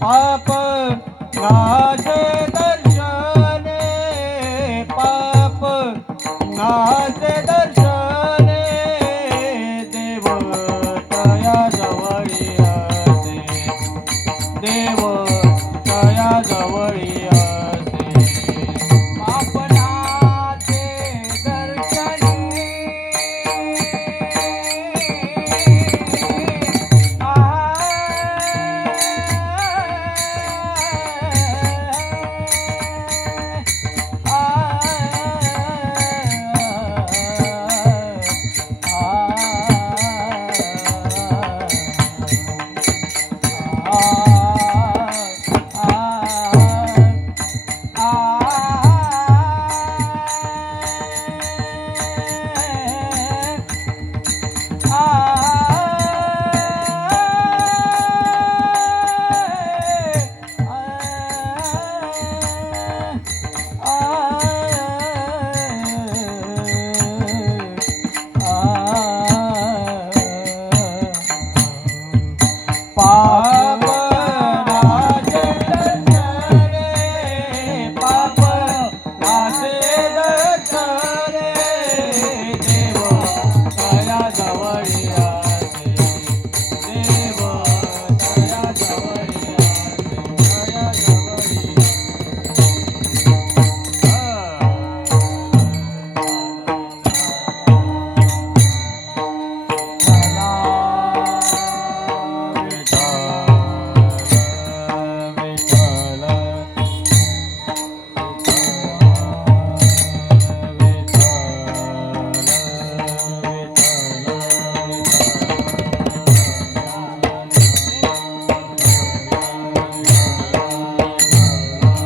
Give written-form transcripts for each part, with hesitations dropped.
पाप नाचे दर्शने पाप नाचे दर्शने देव तया जवळी असे देव तया जवळी असे पाप नाचे दर्शने पाप नाचे दर्शने पाप नाचे दर्शने देव तया जवळी असे देव तया जवळी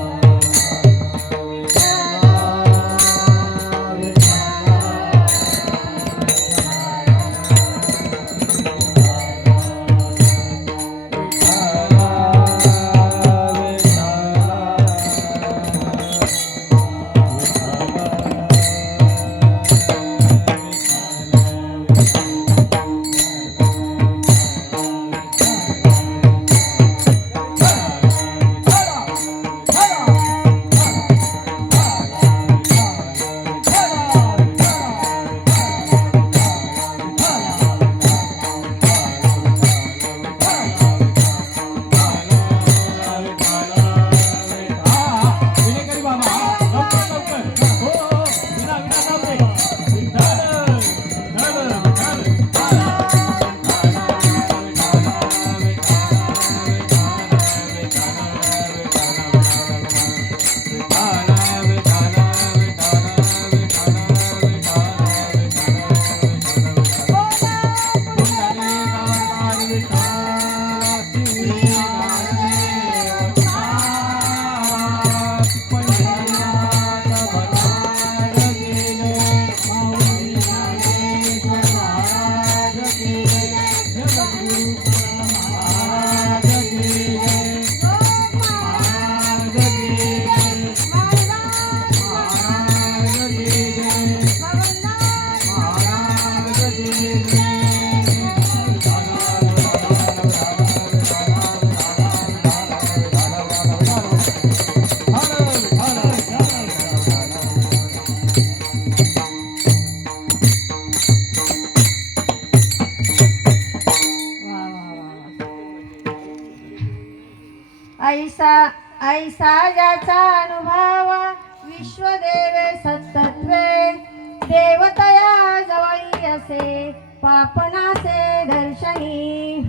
असे ऐसा ज्याचा अनुभव विश्वदेवे सत्तत्वे देवतया जवळी असे पापनासे दर्शनी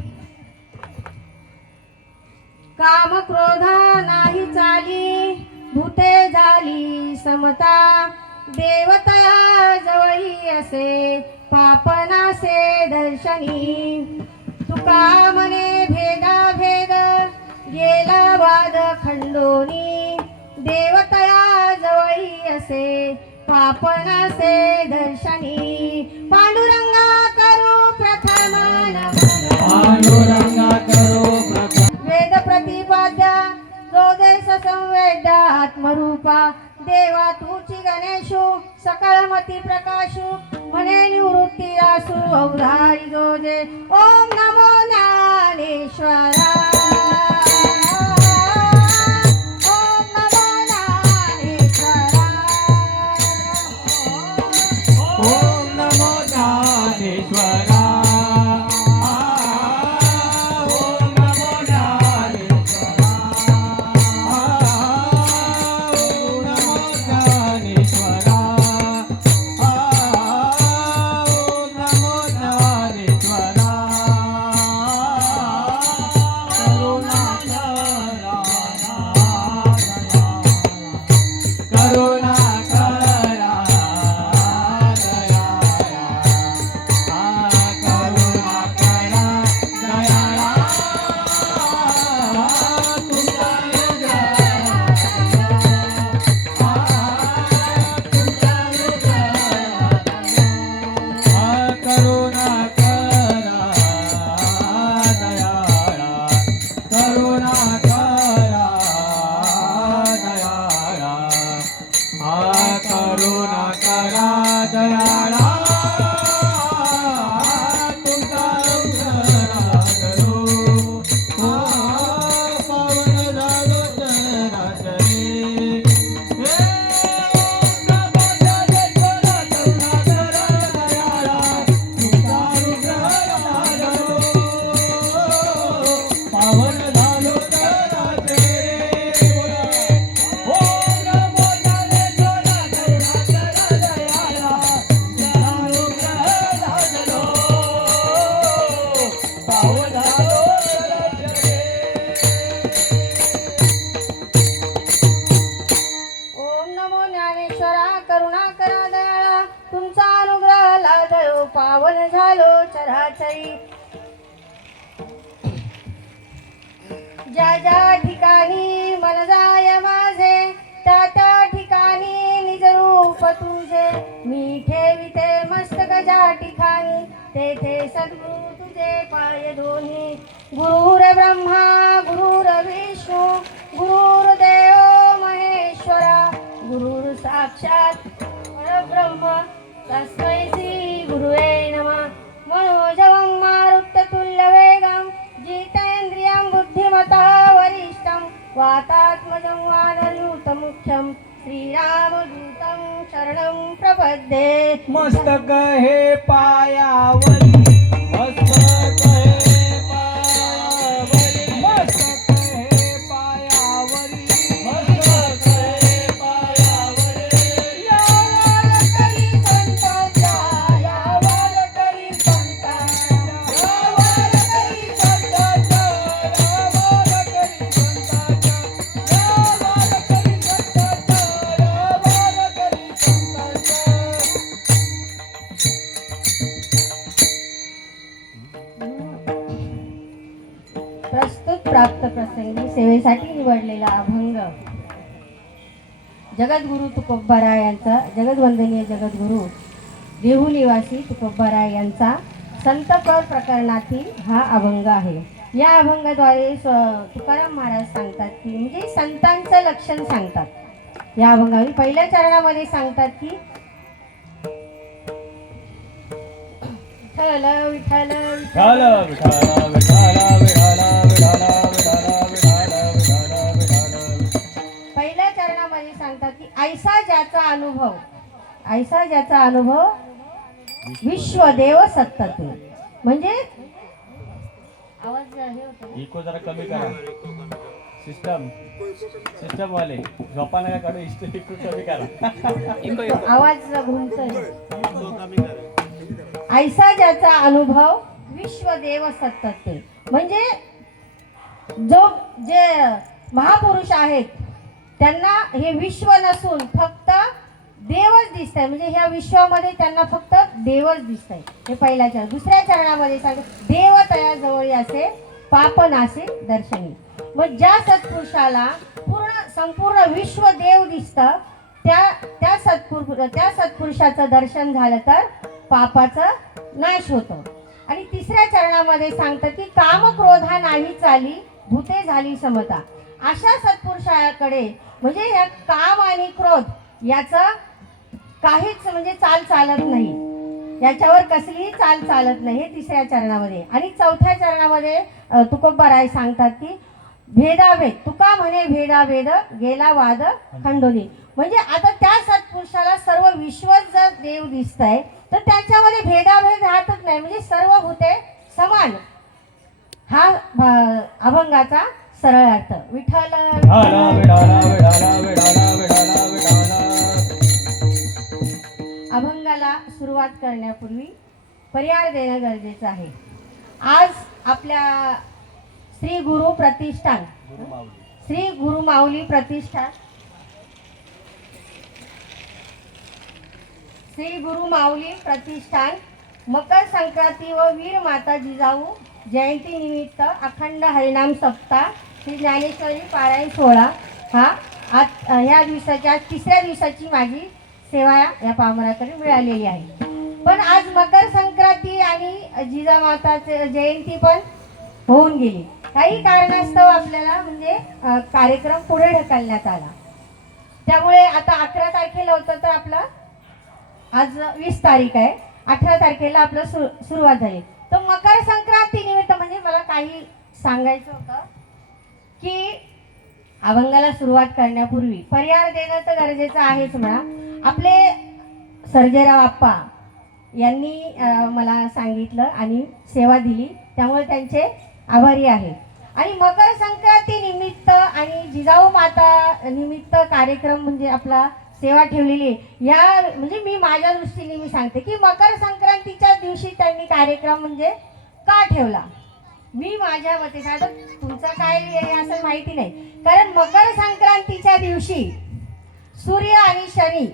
काम क्रोध नाही चाली भूते झाली समता देवतया जवळी असे पापनासे दर्शनी तुका मने भेदा भेद गेला वाद खंडोनी देवतया जवळी असे पापनासे दर्शनी पांडुरंगा करू प्रथम नमन पांडुरंगा करो प्रथम वेद प्रतिपाद्या जो देश संवेद्या आत्मरूपा देवा तुची गणेशो सकळमती प्रकाशू म्हणे निवृत्ती आसू अवधारी जोजे ओम नमो ज्ञानेश्वरा ओम नमो ज्ञानेश्वरा ओम नमो ज्ञानेश्वरा ओम नमो ज्ञानेश्वरा ओम नमो ज्ञानेश्वरा ओम नमो ज्ञानेश्वरा करुणा करा करुणा करा दयाळा तुमचा करुणा करा दयाळा करुणा करा दयाळा करुणा करा दयाळा तुमचा उद्धार करू पावन झालो चराचरी पावन झालो ओम नमो ज्ञानेश्वरा करुणा करा दयाळा तुमचा अनुग्रह लादलो पावन झालो चराचरी ज्या ज्या ठिकाणी मन जाय माझे त्या त्या ठिकाणी निज रूप तुझे मी ठेविते मस्तक ज्या ठिकाणी तेथे सद्गुरु तुझे पाय दोन्ही गुरुर ब्रह्मा गुरुर विष्णू गुरुर्देव महेश्वरा गुरुर साक्षात परब्रह्म तस्मै श्री गुरुवे नमः मनोजवं मारुततुल्यवेगं जितेन्द्रियं बुद्धिमतः वरिष्ठं वातात्मजं वानरयूतमुख्यं श्रीरामदूतं शरणं प्रपद्ये मस्तक हे पायावरी मस्तक हे पायावरी मस्तक हे पायावरी मस्तक हे पायावरी या वारकरी संतांच्या या वारकरी संतांच्या या वारकरी संतांच्या या वारकरी संतांच्या या वारकरी संतांच्या या वारकरी संतांच्या प्रस्तुत प्राप्त प्रसंगी सेवेसाठी निवडलेला अभंग जगद्गुरु तुकोबाराय यांचा जगदवंदनीय जगद्गुरु देहू निवासी तुकोबाराय यांचा संतपर प्रकरणातील हा अभंग आहे. या अभंगाद्वारे तुकाराम महाराज सांगतात की म्हणजे संतांचं लक्षण सांगतात. या अभंगामध्ये पहिल्या चरणामध्ये सांगतात की विठ्ठल विठ्ठल विठाल विठाल विठाल विठाल विठाल विठाल विठाल विठाल विठाल पहिल्या चरणामध्ये सांगतात की ऐसा ज्याचा अनुभव विश्वदेव सत्तते म्हणजे आवाज हे होतो ना? इको जरा कमी करा सिस्टम वाले झोपाना काय काढू इको कमी करा आवाज घुमतोय ऐसा ज्याचा अनुभव विश्वदेव सत्तते म्हणजे जे महापुरुष आहेत त्यांना हे विश्व नसून फक्त देवच दिसतंय म्हणजे ह्या विश्वामध्ये त्यांना फक्त देवच दिसतंय. हे पहिल्या चरण. दुसऱ्या चरणामध्ये सांगतात देव तया जवळ असे पाप नासे दर्शनी. मग ज्या सत्पुरुषाला संपूर्ण विश्व देव दिसतं त्या सत्पुरुषाचं दर्शन झालं तर पापाचा नाश होतो. आणि तिसऱ्या चरणामध्ये सांगतात की काम क्रोधा नाही चाली भूते झाली समता. अशा सत्पुरुषाकडे म्हणजे या काम आणि क्रोध याचा काहीच म्हणजे चाल चालत नाही, याच्यावर कसलीही चाल चालत नाही. हे तिसऱ्या चरणामध्ये. आणि चौथ्या चरणामध्ये तुकोबाराय सांगतात की भेदाभेद तुका म्हणे भेदाभेद गेला वाद खंडोनी. म्हणजे आता त्या सत्पुरुषाला सर्व विश्वच जर देव दिसतंय तर त्याच्यामध्ये भेदाभेद राहतच नाही, म्हणजे सर्व भूते समान. हा अभंगाचा सरळ अर्थ. विठ्ठल विठाला विठाला विठाला विठाला विठाला विठाला. अभंगाला सुरुवात करण्यापूर्वी पर्याय देणं गरजेचं आहे. आज आपल्या श्री गुरु प्रतिष्ठान, श्री गुरु माऊली प्रतिष्ठान, श्री गुरु माऊली प्रतिष्ठान मकर संक्रांती व वीर माता जिजाऊ जयंती निमित्त अखंड हरिनाम सप्ताह श्री ज्ञानेश्वरी पारायण सोहळा हा आज ह्या दिवसाच्या तिसऱ्या दिवसाची माझी सेवा या पामराकडे मिळालेली आहे. पण आज मकर संक्रांती आणि जिजामाताचे जयंती पण होऊन गेली. काही कारणास्तव आपल्याला म्हणजे कार्यक्रम पुढे ढकलण्यात आला. त्यामुळे आता 11 तारखेला होतं तर आपलं आज 20 तारीख आहे, 18 तारखेला आपलं सुरुवात झाली. तर मकर संक्रांती निमित्त म्हणजे मला काही सांगायचं होतं की अभंगाला सुरुवात करण्यापूर्वी पर्याय देणं तर गरजेचं आहेच म्हणा. आपले सर्जेराव आप्पा यांनी मला सांगितलं आणि सेवा दिली, त्यामुळे त्यांचे आभारी आहे. आणि मकर संक्रांती निमित्त आणि जिजाऊ माता निमित्त कार्यक्रम म्हणजे आपला सेवा ठेवलेली आहे. या म्हणजे मी माझ्या दृष्टीने मी सांगते की मकर संक्रांतीच्या दिवशी त्यांनी कार्यक्रम म्हणजे का ठेवला. मी माझ्या मते आता तुमचं काय आहे असं माहिती नाही, कारण मकर संक्रांतीच्या दिवशी सूर्य आणि शनी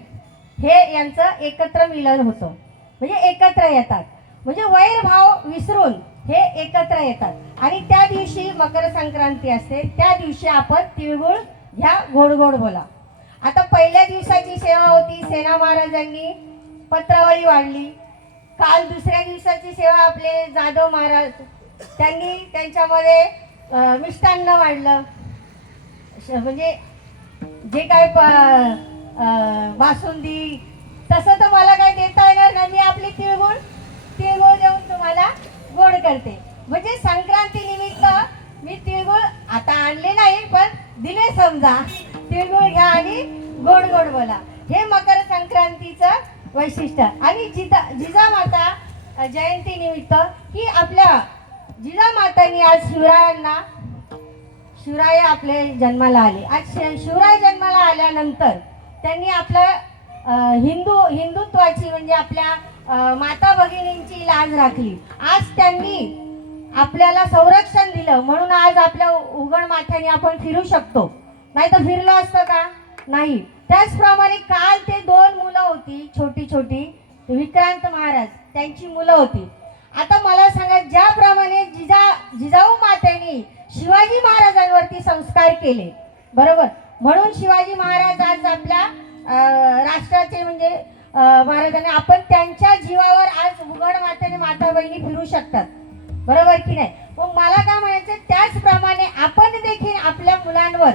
हे यांचं एकत्र मिलन होतं, म्हणजे एकत्र येतात, म्हणजे वैरभाव विसरून हे एकत्र येतात. आणि त्या दिवशी मकर संक्रांती असते, त्या दिवशी आपण तिळगुळ घ्या, गोड गोड बोला. आता पहिल्या दिवसाची सेवा होती, सेना महाराजांनी पत्रावळी वाढली. काल दुसऱ्या दिवसाची सेवा आपले जाधव महाराज त्यांनी त्यांच्यामध्ये मिष्टान्न वाढलं, म्हणजे जे काय बासुंदी तसं तर मला काय देता येणार नाही, मी आपली तिळगुळ देऊन तुम्हाला गोड करते. म्हणजे संक्रांती निमित्त मी तिळगुळ आता आणले नाही पण दिले, समजा तिळगुळ घ्या आणि गोड गोड बोला. हे मकर संक्रांतीचं वैशिष्ट्य. आणि जिजामाता जयंती निमित्त ही आपल्या जिजामातांनी आज शिवराय आपले जन्माला आले. आज शिवराय जन्माला आल्यानंतर त्यांनी आपलं हिंदुत्वाची म्हणजे आपल्या माता भगिनींची लाज राखली. आज त्यांनी आपल्याला संरक्षण दिलं म्हणून आज आपल्या उघड माथ्याने आपण फिरू शकतो, नाही तर फिरलो असतं का, नाही. त्याचप्रमाणे काल ते 2 मुलं होती छोटी छोटी, विक्रांत महाराज त्यांची मुलं होती. आता मला सांगा, ज्याप्रमाणे जिजाऊ मातेने शिवाजी महाराजांवरती संस्कार केले, बरोबर, म्हणून शिवाजी महाराज आज आपल्या राष्ट्राचे म्हणजे महाराजांनी आपण त्यांच्या जीवावर आज उघड मातेने माता बहिणी फिरू शकतात, बरोबर की नाही. मग मला काय म्हणायचं, त्याचप्रमाणे आपण देखील आपल्या मुलांवर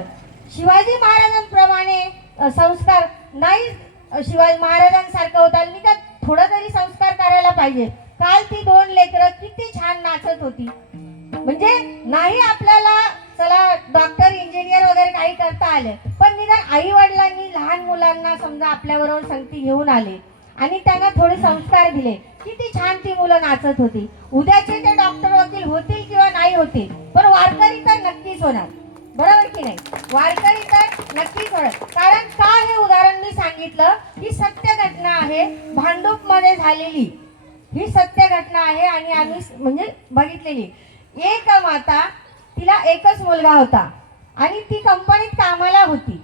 शिवाजी महाराजांप्रमाणे संस्कार नाही, शिवाजी महाराजांसारखं होता मी तर थोडं तरी संस्कार करायला पाहिजे. काल ती 2 लेकरं किती छान नाचत होती, म्हणजे नाही आपल्याला चला डॉक्टर इंजिनियर वगैरे काही करता आले, पण निदान आई वडिलांनी लहान मुलांना समजा आपल्याबरोबर संगती घेऊन आले आणि त्यांना थोडे संस्कार दिले. किती छान ती मुलं नाचत होती. उद्याचे ते डॉक्टर वकील होतील किंवा नाही होतील, पण वारकरी तर नक्कीच होणार, बरोबर की नाही. वारकरी तर नक्कीच होणार. कारण का हे उदाहरण मी सांगितलं, ही सत्य घटना आहे, भांडूप मध्ये झालेली ही सत्य घटना आहे आणि आम्ही म्हणजे बघितलेली. एक माता, तिला एकच मुलगा होता आणि ती कंपनीत कामाला होती,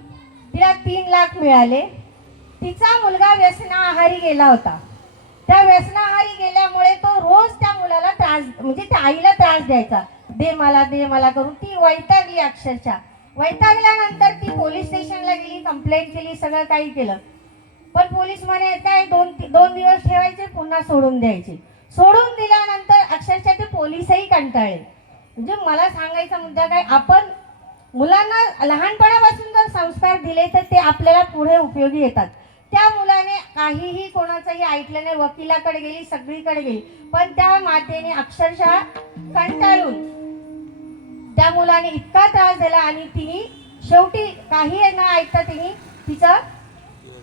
तिला 3 लाख मिळाले. तिचा मुलगा व्यसनाहारी गेला होता. त्या व्यसनाहारी गेल्यामुळे तो रोज त्या मुलाला त्रास म्हणजे त्या आईला त्रास द्यायचा, दे मला करून. ती वैतागली, अक्षरशः वैतागल्यानंतर ती पोलीस स्टेशनला गेली, कंप्लेंट केली, सगळं काही केलं. पण पोलीस म्हणे काय 2 दिवस ठेवायचे, पुन्हा सोडून द्यायचे. सोडून दिल्यानंतर अक्षरशः ते पोलीसही कंटाळले. म्हणजे मला सांगायचा मुद्दा काय, आपण मुलांना लहानपणापासून जर संस्कार दिले तर ते आपल्याला पुढे उपयोगी येतात. त्या मुलाने काहीही कोणाचंही ऐकलं नाही, वकिलाकडे गेली, सगळीकडे गेली, पण त्या मातेने अक्षरशः कंटाळून त्या मुलाने इतका त्रास दिला आणि तिने शेवटी काही न ऐकता तिने तिचा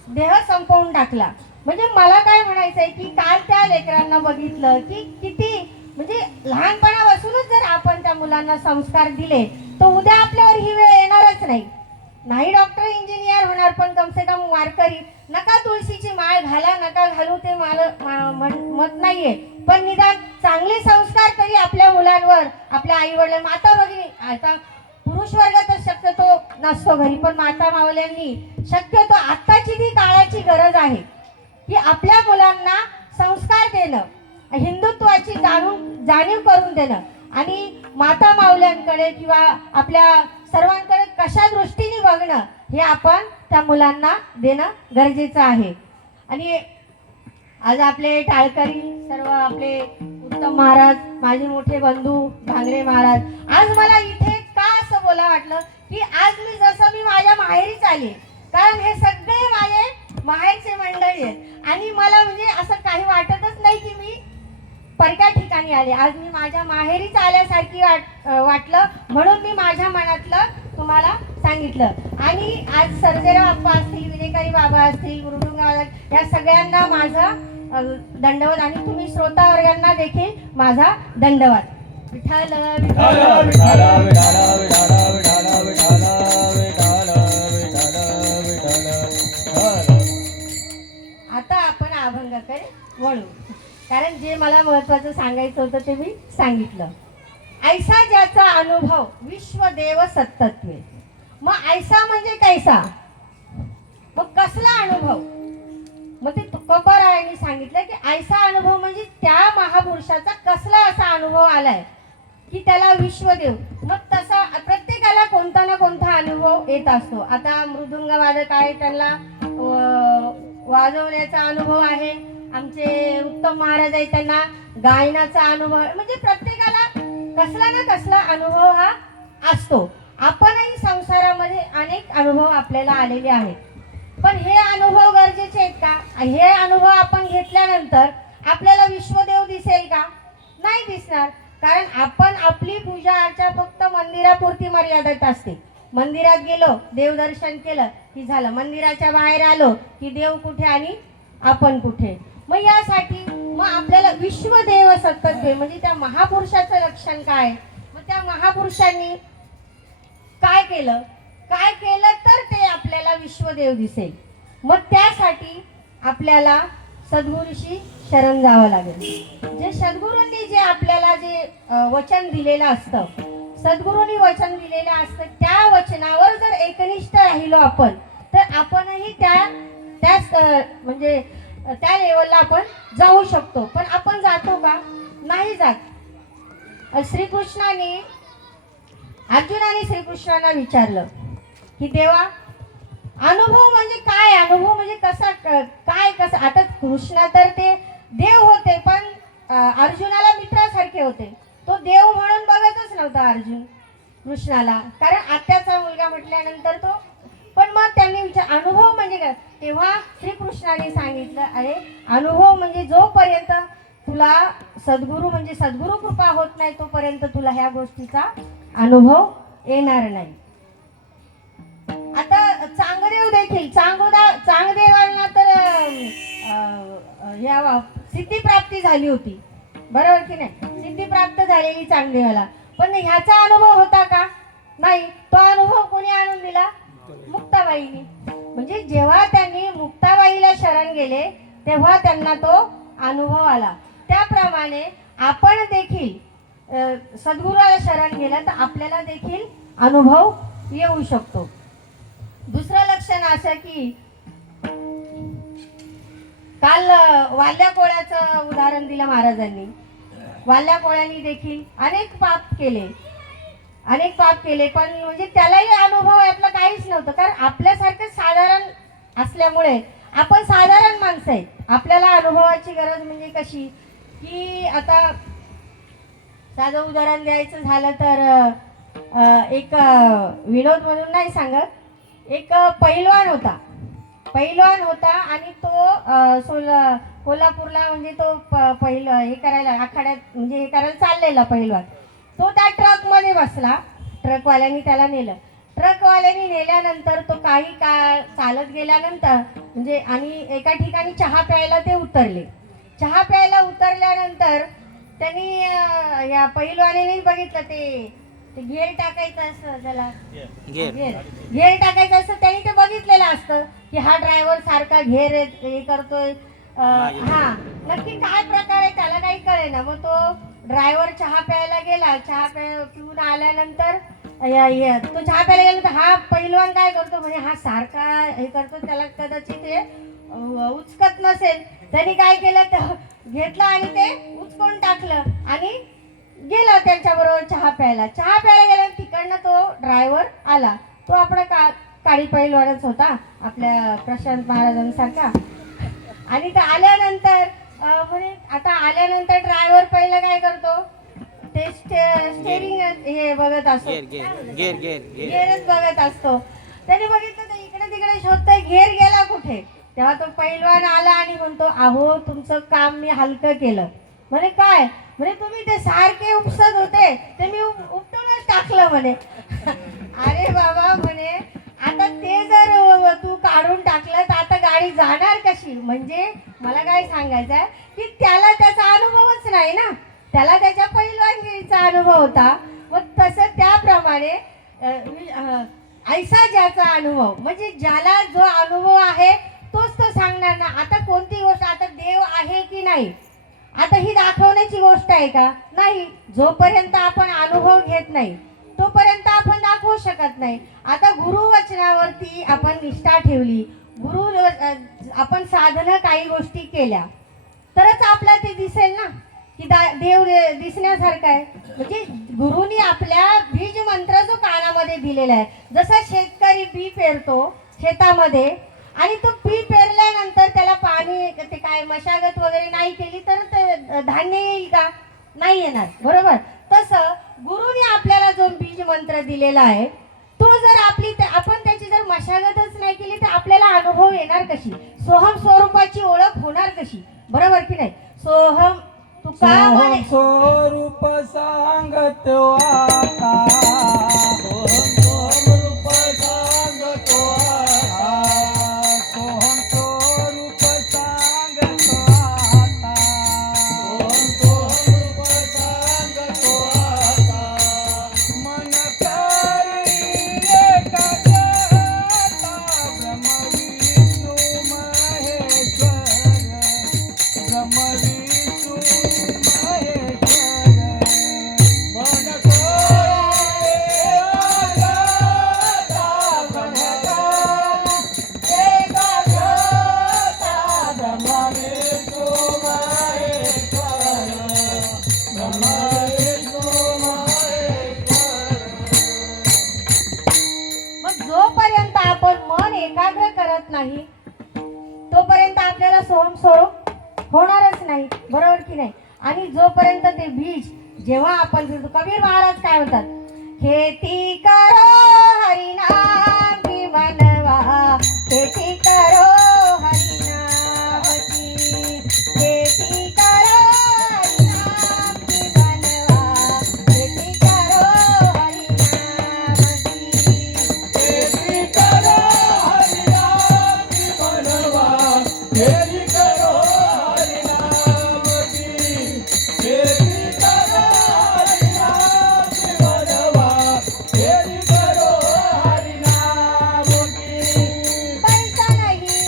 देह संपवून टाकला. म्हणजे मला काय म्हणायचंय की काल त्या लेकरांना बघितलं की किती म्हणजे लहानपणापासूनच जर आपण त्या मुलांना संस्कार दिले तर उद्या आपल्यावर ही वेळ येणारच नाही. नाही डॉक्टर इंजिनियर होणार पण कम से कम वारकरी. नका तुळशीची माळ घाला नका घालू ते मत नाहीये, पण निदान चांगले संस्कार तरी आपल्या मुलांवर आपल्या आई वडील माता भगिनी. आता पुरुष वर्ग तर शक्यतो नसतो घरी, पण माता मावल्यांनी शक्यतो आत्ताची ती काळाची गरज आहे की आपल्या मुलांना संस्कार देणं, हिंदुत्वाची जाणीव करून देणं आणि माता मावल्यांकडे किंवा आपल्या सर्वांकडे कशा दृष्टीने बघणं हे आपण त्या मुलांना देणं गरजेचं आहे. आणि आज आपले टाळकरी सर्व आपले उत्तम महाराज, माझे मोठे बंधू भांगरे महाराज, आज मला इथे का असं बोला वाटलं की आज मी जसं मी माझ्या माहेरीच आले, कारण हे सगळे माझे माहेरचे मंडळी आहेत आणि मला म्हणजे असं काही वाटतच नाही की मी परक्या ठिकाणी आले. आज मी माझ्या माहेरीच आल्यासारखी वाटलं, म्हणून मी माझ्या मनातलं तुम्हाला सांगितलं. आणि आज सर्जेराव बाप्पा असतील, विनेकरी बाबा असतील, मृदुंग, या सगळ्यांना माझा दंडवत आणि तुम्ही श्रोता वर्गांना देखील माझा दंडवत. विठ्ठल विठाला विठाला विठाला विठाला विठाला विठाला विठाला विठाला विठाला. आता आपण अभंगाकडे वळू, कारण जे मला महत्वाचं सांगायचं होतं ते मी सांगितलं. ऐसा ज्याचा अनुभव विश्वदेव सत्तत्वे. मग ऐसा म्हणजे कैसा, मग कसला अनुभव. मग ते तुकोबारायांनी सांगितलं की ऐसा अनुभव म्हणजे त्या महापुरुषाचा कसला असा अनुभव आलाय की त्याला विश्वदेव. मग तसा प्रत्येकाला कोणता ना कोणता अनुभव येत असतो. आता मृदुंग वादक आहे त्यांना वाजवण्याचा अनुभव आहे, आमचे उत्तम महाराज आहेत त्यांना गायनाचा अनुभव, म्हणजे प्रत्येकाला कसला ना कसला अनुभव हा असतो. आपणही संसारामध्ये अनेक अनुभव आपल्याला आलेले आहेत, पण हे अनुभव गरजेचे आहेत का. हे अनुभव आपण घेतल्यानंतर आपल्याला विश्वदेव दिसेल का, नाही दिसणार. कारण आपण आपली पूजा अर्चा फक्त मंदिरापुरती मर्यादित असते. मंदिरात गेलो देवदर्शन केलं की झालं, मंदिराच्या बाहेर आलो की देव कुठे आणि आपण कुठे. मग यासाठी मग आपल्याला विश्वदेव सत्तत्वे म्हणजे त्या महापुरुषाचं लक्षण काय, मग त्या महापुरुषांनी काय केलं तर ते आपल्याला विश्वदेव दिसेल. मग त्यासाठी आपल्याला सद्गुरूशी शरण जावं लागेल. जे सद्गुरूंनी जे आपल्याला जे वचन दिलेलं असतं, सद्गुरूंनी वचन दिलेलं असतं, त्या वचनावर जर एकनिष्ठ राहिलो आपण तर आपणही त्या म्हणजे त्या लेवलला आपण जाऊ शकतो. पण आपण जातो का, नाही जात. अर्जुनाने श्रीकृष्णांना विचारलं की देवा अनुभव म्हणजे काय, अनुभव म्हणजे कसा काय कसं. आता कृष्ण तर ते देव होते पण अर्जुनाला मित्रासारखे होते. तो देव म्हणून बघतच नव्हता अर्जुन कृष्णाला, कारण आत्याचा मुलगा म्हटल्यानंतर तो. पण मग त्यांनी विचार अनुभव म्हणजे काय, तेव्हा श्रीकृष्णाने सांगितलं अरे अनुभव म्हणजे जोपर्यंत तुला सद्गुरू म्हणजे सद्गुरू कृपा होत नाही तोपर्यंत तुला ह्या गोष्टीचा अनुभव येणार नाही. आता चांगदेव देखील चांगदेवांना तर या सिद्धी प्राप्ती झाली होती, बरोबर की नाही, सिद्धी प्राप्त झालेली चांगदेवाला. पण ह्याचा अनुभव होता का, नाही. तो अनुभव कोणी आणून दिला, मुक्ताबाईंनी. म्हणजे जेव्हा त्यांनी मुक्ताबाईला शरण गेले तेव्हा त्यांना तो अनुभव आला. त्याप्रमाणे आपण देखील सद्गुरूला शरण गेलं तर आपल्याला देखील अनुभव येऊ शकतो. दुसरं लक्षण असं की काल वाल्या कोळ्याचं उदाहरण दिलं महाराजांनी. वाल्या कोळ्यांनी देखील अनेक पाप केले पण म्हणजे त्यालाही अनुभव यातलं काहीच नव्हतं, कारण आपल्यासारखं साधारण असल्यामुळे आपण साधारण माणसं आहेत. आपल्याला अनुभवाची गरज म्हणजे कशी की आता साधं उदाहरण द्यायचं झालं तर एक विनोद म्हणून नाही सांगत, एक पैलवान होता पैलवान होता आणि तो कोल्हापूरला म्हणजे तो पहिलं हे करायला आखाड्यात म्हणजे हे करायला चाललेला पैलवान. तो त्या ट्रकमध्ये बसला. ट्रकवाल्यांनी त्याला नेलं. ट्रकवाल्यांनी नेल्यानंतर तो काही काळ चालत गेल्यानंतर म्हणजे आणि एका ठिकाणी चहा प्यायला ते उतरले. चहा प्यायला उतरल्यानंतर त्यांनी या पैलवानीने बघितलं ते घेर टाकायचं असतं त्याला घेर टाकायचं असतं. त्यांनी ते बघितलेलं असतं की हा ड्रायव्हर सारखा घेर हे करतोय. हा नक्की काय प्रकार आहे त्याला काही कळेना. मग तो ड्रायव्हर चहा प्यायला गेला. चहा पिऊन आल्यानंतर तो चहा प्यायला गेल्यानंतर हा पैलवान काय करतो म्हणजे हा सारखा हे करतो त्याला कदाचित हे उचकत नसेल. त्यांनी काय केलं तर घेतलं आणि ते उचकून टाकलं आणि गेला त्यांच्याबरोबर चहा प्यायला. चहा प्यायला गेला तिकडनं तो ड्रायव्हर आला. तो आपला काळी पैलवानच होता आपल्या प्रशांत महाराजांसारखा. आणि ते आल्यानंतर म्हणजे आता आल्यानंतर ड्रायव्हर पहिला काय करतो ते स्टेरिंग हे बघत असतो. गेअरच बघत असतो. त्याने बघितलं तर इकडे तिकडे शोधतोय घेर गेला कुठे. तेव्हा तो पैलवान आला आणि म्हणतो अहो तुमचं काम मी हलकं केलं. म्हणे काय म्हणे तुम्ही ते सारखे उपसत होते ते मी उपटूनच टाकलं म्हणे. अरे बाबा म्हणे आता ते जर तू काढून टाकलं तर आता गाडी जाणार कशी. म्हणजे मला काय सांगायचं आहे की त्याला त्याचा अनुभवच नाही ना. त्याला त्याच्या पैलवानगिरीचा अनुभव होता. मग तसं त्याप्रमाणे ऐसा ज्याचा अनुभव म्हणजे ज्याला जो अनुभव आहे तोच तो सांगणार ना. आता कोणती गोष्ट आता देव आहे की नाही आता ही दाखवण्याची गोष्ट आहे का नाही. जोपर्यंत आपण अनुभव घेत नाही तोपर्यंत आपण दाखवू शकत नाही. आता गुरुवचनावरती आपण निष्ठा ठेवली गुरु आपण साधनं काही गोष्टी केल्या तरच आपला ते दिसेल ना की देव दिसण्यासारखं आहे. म्हणजे गुरुनी आपल्या बीज मंत्र जो कानामध्ये दिलेला आहे. जसा शेतकरी बी पेरतो शेतामध्ये आणि तो बी पेरल्यानंतर त्याला पाणी ते काय मशागत वगैरे नाही केली तर ते धान्य येईल का नाही येणार बरोबर. तसं गुरुनी आपल्याला जो बीज मंत्र दिलेला आहे तो जर आपण त्याची जर मशागतच नाही केली तर आपल्याला अनुभव येणार कशी. सोहम स्वरूपाची ओळख होणार कशी बरोबर की नाही. सोहम तुका म्हणे स्वरूप सांगतो आता सोहम रूप सांगतो आता सोहम स्वरूप सांगतो आता सोहम रूप सांगतो आता मन करी एकाग्रता ब्रह्म विष्णू महेश्वर ब्रह्म विष्णू जोपर्यंत आपण मन एकाग्र करत नाही तोपर्यंत आपल्याला सोहम स्वरूप होणारच नाही बरोबर की नाही. आणि जोपर्यंत ते बीज जेव्हा आपण कबीर महाराज काय म्हणतात खेती करो हरिनाम की मनवा खेती करो हरिनाम की खेती करो हरिनाम की मनवा खेती करो हरिनाम की खेती करो हरिनाम की मनवा खेती करो हरिनाम की खेती करो हरिनाम की मनवा खेती करो हरिनाम की पैसा नहीं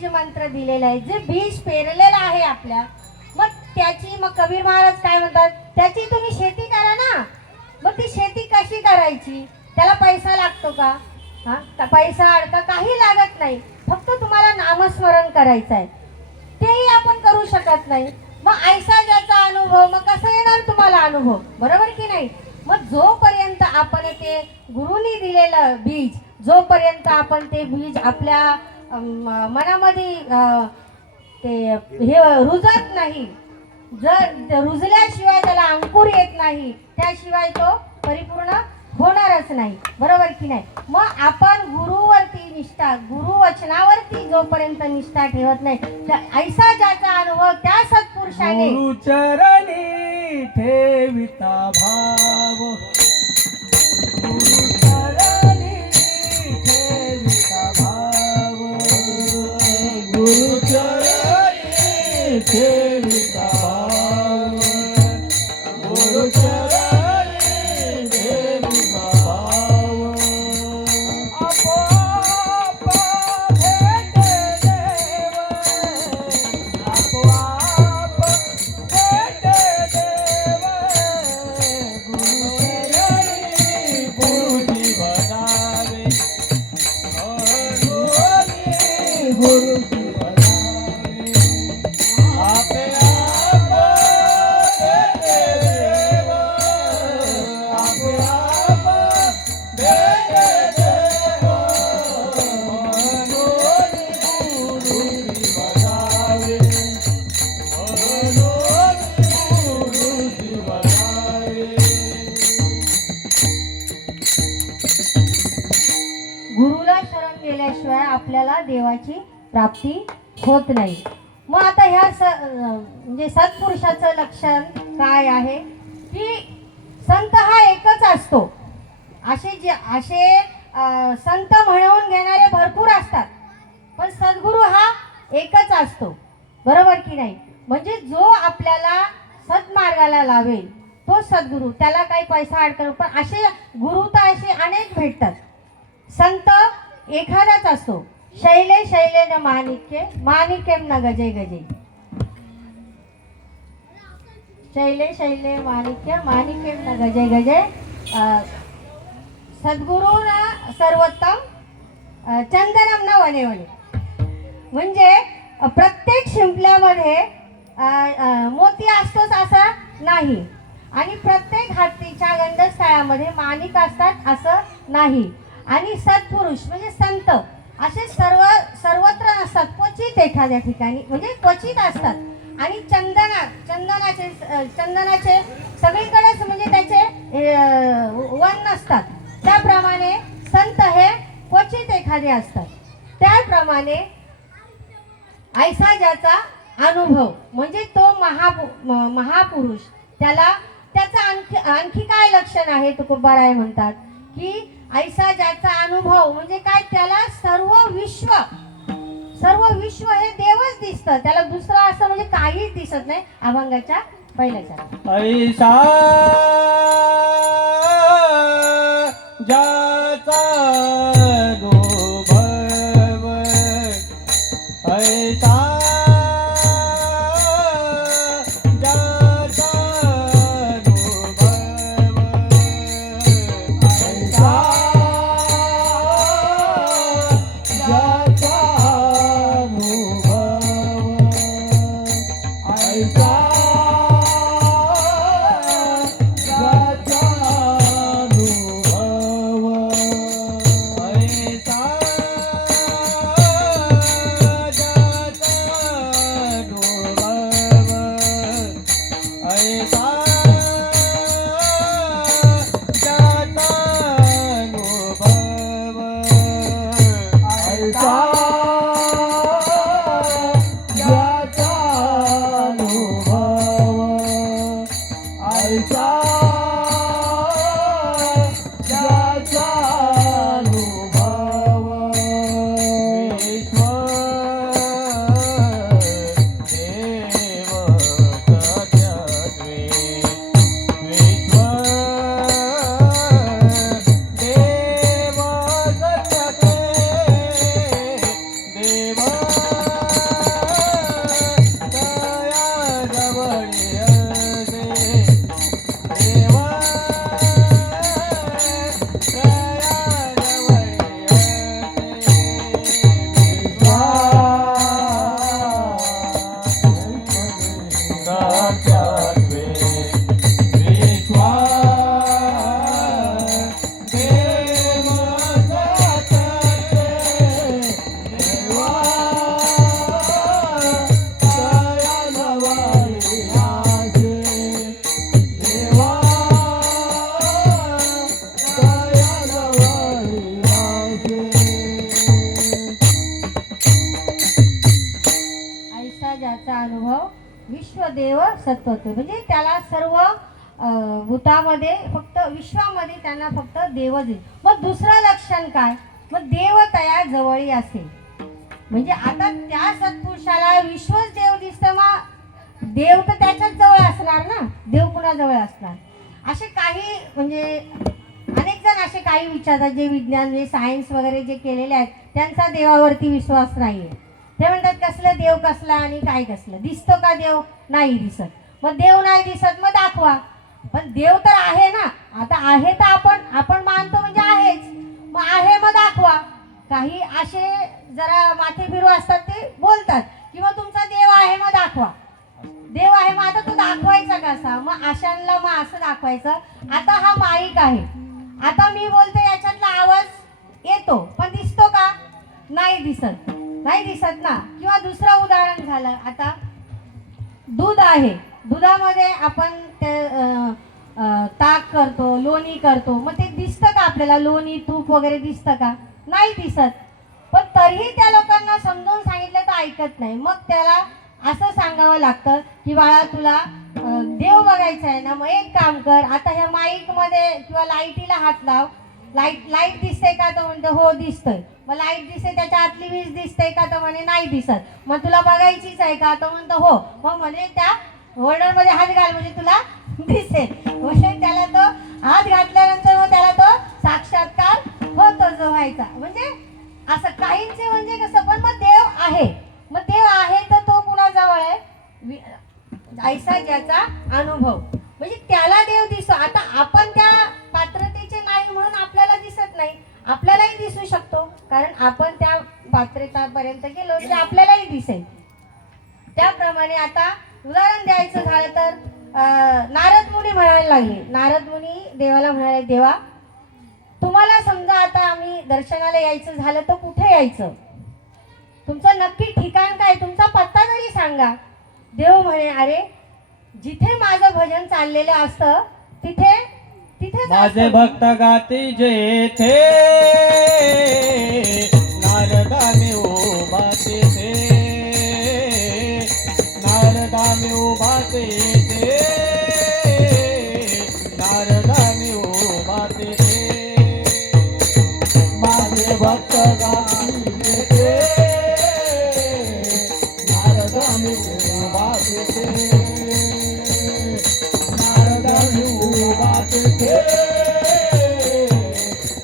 बीज मंत्र दिलेला आहे, जे बीज पेरलेलं आहे आपल्या, मग त्याची, मग कबीर महाराज काय म्हणतात, त्याची तुम्ही शेती करा ना. मग ती शेती कशी करायची, त्याला पैसा लागतो का? पैसा अडका काही लागत नाही, फक्त तुम्हाला नामस्मरण करायचं आहे, तेही आपण करू शकत नाही. मग ऐसा ज्याचा अनुभव, मग कसं येणार तुम्हाला अनुभव, बरोबर की नाही? मग जोपर्यंत आपण ते गुरुनी दिलेलं बीज, जोपर्यंत आपण ते बीज आपल्या मनामध्ये ते हे रुजत नाही, जर रुजल्याशिवाय त्याला अंकुर येत नाही, त्याशिवाय तो परिपूर्ण होणारच नाही, बरोबर की नाही? मग आपण गुरुवरती निष्ठा, गुरुवचनावरती जोपर्यंत निष्ठा ठेवत नाही, ऐसा ज्याचा अनुभव त्या सत्पुरुषाने गुरुचरणी ठेविता भाव, गुरुचरणी ठेविता भाव, गुरुचरणी ठेविता भाव, गुरुचरणी गुरुला शरण गेल्याशिवाय आपल्याला देवाची प्राप्ती होत नाही. मग आता ह्या म्हणजे सत्पुरुषाचं लक्षण काय आहे की संत हा एकच असतो. असे संत म्हणून घेणारे भरपूर असतात, पण सद्गुरू हा एकच असतो, बरोबर की नाही? म्हणजे जो आपल्याला सत्मार्गाला लावेल तो सद्गुरू, त्याला काही पैसा अडकल, पण असे गुरु तर असे अनेक भेटतात. संत एखादाच असतो. शैले शैले न माणिक्य, माणिक्यम न गजे गजे. शैले शैले माणिक्य, माणिक्यम न गजे गजे. सद्गुरू न सर्वोत्तम, चंदनम न वने वने. म्हणजे प्रत्येक शिंपल्यामध्ये मोती असतोच असं नाही, आणि प्रत्येक हत्तीच्या गंधस्थळामध्ये माणिक असतात असं नाही. आणि सत्पुरुष म्हणजे संत असे सर्वत्र नसतात, क्वचित एखाद्या ठिकाणी, म्हणजे क्वचित असतात. आणि चंदनाचे सगळीकडेच म्हणजे त्याचे वन नसतात. त्याप्रमाणे संत हे क्वचित एखादे असतात. त्याप्रमाणे ऐसा ज्याचा अनुभव म्हणजे तो महापुरुष, त्याचं आणखी काय लक्षण आहे तुकोबाराय म्हणतात की ऐसा ज्याचा अनुभव म्हणजे काय, त्याला सर्व विश्व हे देवच दिसतं, त्याला दुसरं असं म्हणजे काहीच दिसत नाही. अभंगाच्या पहिल्याच्या ऐसा ज्याचा अनुभव, ऐसा ऐसा ज्याचा अनुभव विश्वदेव सत्वते, म्हणजे त्याला सर्व भूतामध्ये फक्त विश्वामध्ये त्यांना फक्त देवच येईल. मग दुसरं लक्षण काय? मग देव तया जवळी असेल. म्हणजे आता त्या सत्पुरुषाला विश्वच देव दिसतं, मग देव तर त्याच्याच जवळ असणार ना, देव कुणाजवळ असणार? असे काही म्हणजे अनेक जण असे काही विचारतात जे विज्ञान म्हणजे सायन्स वगैरे जे केलेले आहेत त्यांचा देवावरती विश्वास नाही आहे. ते म्हणतात कसलं देव कसला आणि काय कसलं, दिसतो का देव? नाही दिसत. मग देव नाही दिसत मग दाखवा. पण देव तर आहे ना, आता आहे तर आपण मानतो म्हणजे आहेच, मग आहे मग दाखवा. काही असे जरा माथे फिरू असतात ते बोलतात की मग तुमचा देव आहे मग दाखवा. देव आहे मग आता तो दाखवायचा कसा? मग अशांना मग असं दाखवायचं. आता हा माईक आहे, आता मी बोलते याच्यातला आवाज येतो पण दिसतो का? नाही दिसत, नाही दिसत ना. किंवा दुसरं उदाहरण झालं, आता दूध आहे, दुधामध्ये आपण ते ताक करतो, लोणी करतो, मग ते दिसतं का आपल्याला? लोणी तूप वगैरे दिसतं का? नाही दिसत. पण तरीही त्या लोकांना समजावून सांगितलं तर ऐकत नाही. मग त्याला असं सांगावं लागतं की बाळा तुला देव बघायचा आहे ना, मग एक काम कर, आता ह्या माईक मध्ये किंवा लाईटीला हात लाव. लाईट दिसते का? तर म्हणतो हो दिसतंय. मग लाईट दिसते, त्याच्या आतली वीज दिसते का? तर म्हणे नाही दिसत. मग तुला बघायचीच आहे का? तर म्हणतो हो. मग म्हणजे त्या होल्डर मध्ये हात घाल म्हणजे तुला दिसेल. म्हणजे त्याला तो हात घातल्यानंतर मग त्याला तो साक्षात्कार होतो जो व्हायचा. म्हणजे असं काहींचे म्हणजे कसं, पण मग देव आहे. मग देव आहे तर तो कुणाजवळ आहे? ऐसा ज्याचा अनुभव, म्हणजे त्याला देव दिसतो. आता आपण त्या पात्रतेचे नाही म्हणून आपल्याला दिसत नाही, आपल्यालाही दिसू शकतो, कारण आपण त्या पात्रतापर्यंत गेलो की आपल्यालाही दिसेल. त्याप्रमाणे आता उदाहरण द्यायचं झालं तर नारद मुनी म्हणायला लागले. नारद मुनी देवाला म्हणाले, देवा तुम्हाला समजा आता आम्ही दर्शनाला यायचं झालं तर कुठे यायचं? तुमचं नक्की ठिकाण काय? तुमचा पत्ता तरी सांगा. देव म्हणे, अरे जिथे माझं भजन चाललेलं असतं तिथे तिथे माझे भक्त गाती जेथे, नारदामी उभा तेथे, नारदामी उभा तेथे, नारदामी उभा तेथे, माझे भक्त गाती जेथे, नारदामी उभा तेथे, नारदामी उभा तेथे,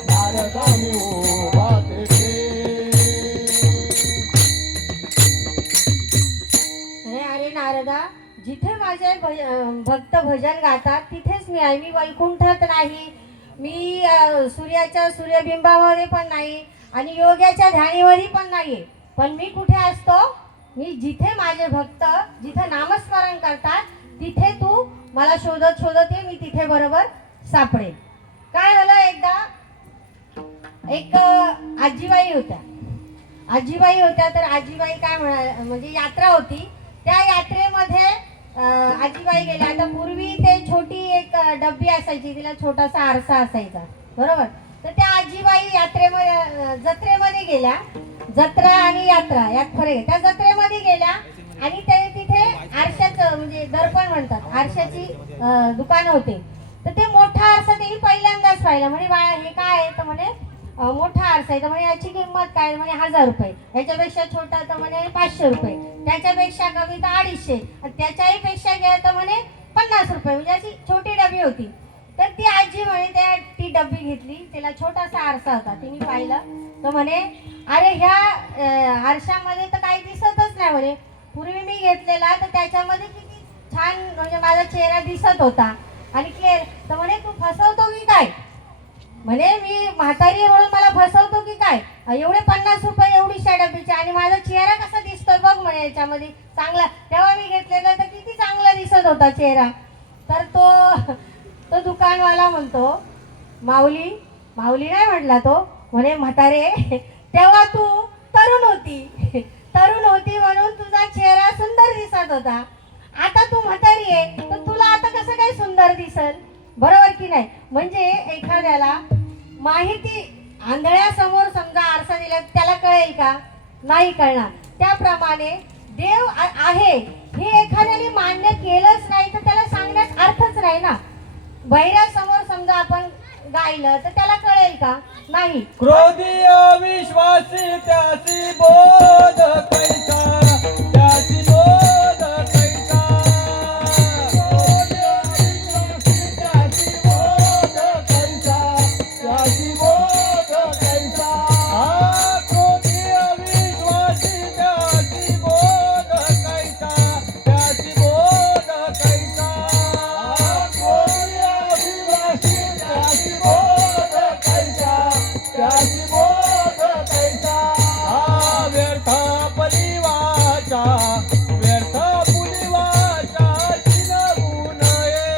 नारदामी उभा तेथे. अरे नारदा, जिथे माझे भक्त भजन गातात तिथेच मी आहे. मी वैकुंठात नाही, मी सूर्याच्या सूर्यबिंबामध्ये पण नाही आणि योग्याच्या ध्यानीमध्ये पण नाहीये. पण मी कुठे असतो? मी जिथे माझे भक्त जिथे नामस्मरण करतात तिथे तू मला शोधत शोधत ये, मी तिथे बरोबर सापडेल. काय झालं, एकदा एक आजीबाई होत्या. तर आजीबाई काय म्हणजे यात्रा होती, त्या यात्रेमध्ये आजीबाई गेल्या. आता पूर्वी ते छोटी एक डब्बी असायची, तिला छोटासा आरसा असायचा, बरोबर. तर त्या आजीबाई यात्रेमध्ये जत्रेमध्ये गेल्या. जत्रा आणि यात्रा यात फरक आहे. त्या जत्रेमध्ये गेल्या आणि ते तिथे आरशाचं म्हणजे दर्पण म्हणतात, आरशाची दुकान होते. तर ते मोठा आरसा त्यांनी पहिल्यांदाच पाहिला. म्हणे बाळा हे काय आहे? तर म्हणे मोठा आरसा आहे. तर म्हणे याची किंमत काय? म्हणे 1000 रुपये. याच्यापेक्षा छोटा तर म्हणे 500 रुपये, त्याच्यापेक्षा कमी तर 250, त्याच्याही पेक्षा गेला तर म्हणे 50 रुपये. म्हणजे अशी छोटी डबी होती. तर ती आजी म्हणे ती डब्बी घेतली, तिला छोटासा आरसा होता, तिने पाहिलं. तर म्हणे अरे ह्या आरशामध्ये तर काही दिसतच नाही. म्हणे पूर्वी मी घेतलेला तर त्याच्यामध्ये किती छान म्हणजे माझा चेहरा दिसत होता आणि क्लिअर. तर म्हणे तू फसवतो की काय? म्हणे मी म्हातारी म्हणून मला फसवतो की काय? एवढे 50 रुपये एवढीशा डब्बीचे आणि माझा चेहरा कसा दिसतोय बघ म्हणे याच्यामध्ये चांगला. तेव्हा मी घेतलेला तर किती चांगला दिसत होता चेहरा. तर तो दुकानवाला म्हणतो, माऊली नाही म्हटला तो, म्हणे म्हातारे तेव्हा तू तरुण तरुण होती म्हणून तुझा चेहरा सुंदर दिसत होता. आता तू म्हातारी आहे तर तुला आता कसं काय सुंदर दिसल? बरोबर की नाही? म्हणजे एखाद्याला माहिती, आंधळ्यासमोर समजा आरसा दिला त्याला कळेल का? नाही कळणार. त्याप्रमाणे देव आहे हे एखाद्याने मान्य केलंच नाही तर त्याला सांगण्यात अर्थच नाही ना. बहिऱ्यासमोर समजा आपण गायलं तर त्याला कळेल का? नाही. क्रोधी अविश्वासी त्याची बोध कैसा, त्याची बोध कैसा. क्रोधी अविश्वासी त्याची बोध कैसा, त्याची बोध कैसा. हा क्रोधी अविश्वासी त्याची बोध कैसा, त्याची बोध कैसा. क्रोधी अविश्वासी त्याची बोध कैसा, त्याची बोध कैसा. हा व्यर्थ परिवाचा, व्यर्थ पुलिवाचा शिनवू नये.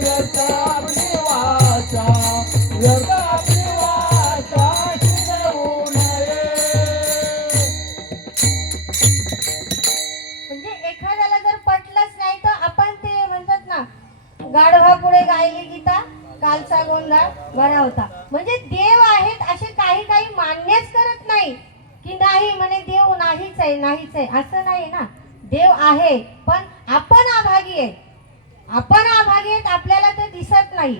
व्यर्थ पुलिवाचा, व्यर्थ पुलिवाचा शिनवू नये. म्हणजे एखाद्याला जर पटलंच नाही तर आपण ते म्हणतात ना, गाढवा पुढे गायली गीता, कालचा गोंधळ बरा होता. म्हणजे देव आहेत असे काही काही मान्यच करत नाही की नाही म्हणे देव नाहीच आहे, नाहीच आहे, असं नाही ना. देव आहे पण आपण अभागी आहे. आपण अभागी आहेत, आपल्याला ते दिसत नाही.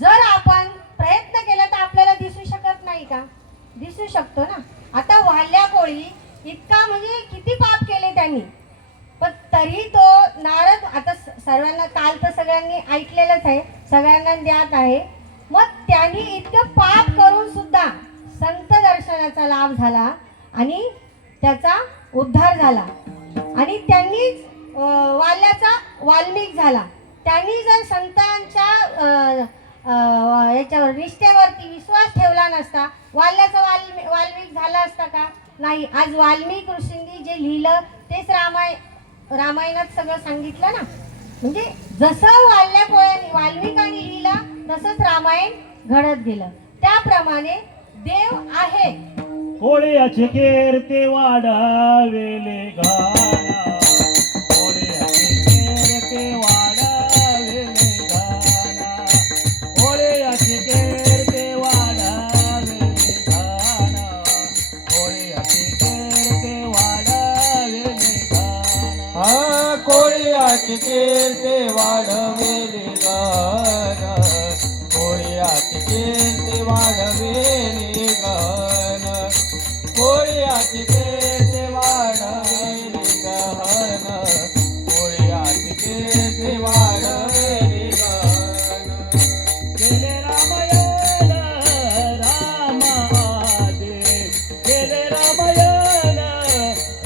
जर आपण प्रयत्न केला तर आपल्याला दिसू शकत नाही का? दिसू शकतो ना. आता वाल्या कोळी इतका म्हणजे किती पाप केले त्यांनी, पण तरी तो नारद, आता सर्वांना काल तर सगळ्यांनी ऐकलेलंच आहे, सगळ्यांना ज्ञात आहे. मग त्यांनी इतकं पाप करून सुद्धा संत दर्शनाचा लाभ झाला आणि त्याचा उद्धार झाला. आणि त्यांनीच वाल्याचा वाल्मिक झाला. त्यांनी जर संतांच्या याच्यावर निष्ठेवरती विश्वास ठेवला नसता, वाल्याचा वाल्मिक झाला असता का? नाही. आज वाल्मिक ऋषींनी जे लिहिलं तेच रामायणात सगळं सांगितलं ना. म्हणजे जसं वाल्मिकांनी लिहिलं तसंच रामायण घडत गेलं. त्याप्रमाणे देव आहे. कोळ्याचे कीर्ती वाढावेले गाना, कोळ्याचे कीर्ती वाढावेले गाना, कोळ्याचे कीर्ती वाढावेले गाना, कोळ्याचे कीर्ती वाढावेले गाना. हा कोळ्याची कीर्ती वाढवेली गान, कोळ्याची कीर्ती वाढवेली गान, कोळ्याची कीर्ती वाढवेली गान, कोळ्याची कीर्ती वाढवेली गान. केले रामायण रामादे, केले रामायण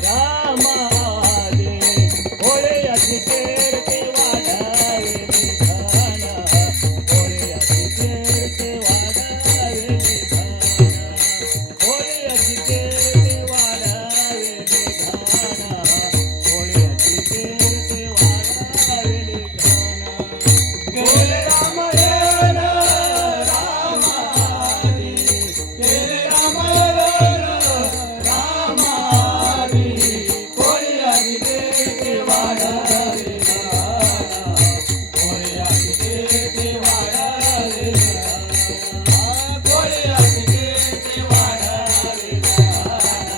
रामादे, कोळ्याची कीर्ती वाढावेली गाना, कोळ्याची कीर्ती वाढावेली गाना, कोळ्याची कीर्ती वाढावेली गाना, कोळ्याची कीर्ती वाढावेली गाना. केले रामायण रामादि, केले रामायण रामादि, कोळ्याची कीर्ती वाढवेली गान, कोळ्याची कीर्ती वाढवेली गान, कोळ्याची कीर्ती वाढवेली गान,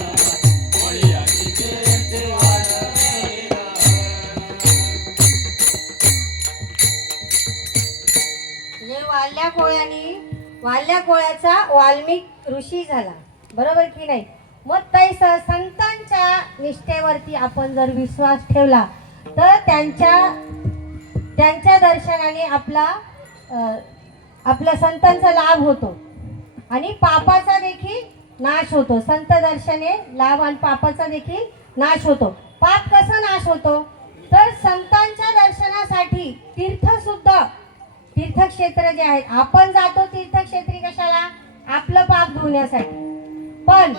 कोळ्याची कीर्ती वाढवेली गान. म्हणजे वाल्या कोळ्याचा वाल्मिक ऋषी झाला. बरोबर की नाही? मग तैस संतांच्या निष्ठेवरती आपण जर विश्वास ठेवला तर त्यांच्या दर्शनाने आपल्या संतांचा लाभ होतो आणि पापाचा देखील नाश होतो. संत दर्शने लाभ आणि पापाचा देखील नाश होतो. पाप कसा नाश होतो? तर संतांच्या दर्शनासाठी तीर्थक्षेत्र जे आहेत, आपण जातो तीर्थक्षेत्री कशाला? आपलं पाप धुण्यासाठी. पण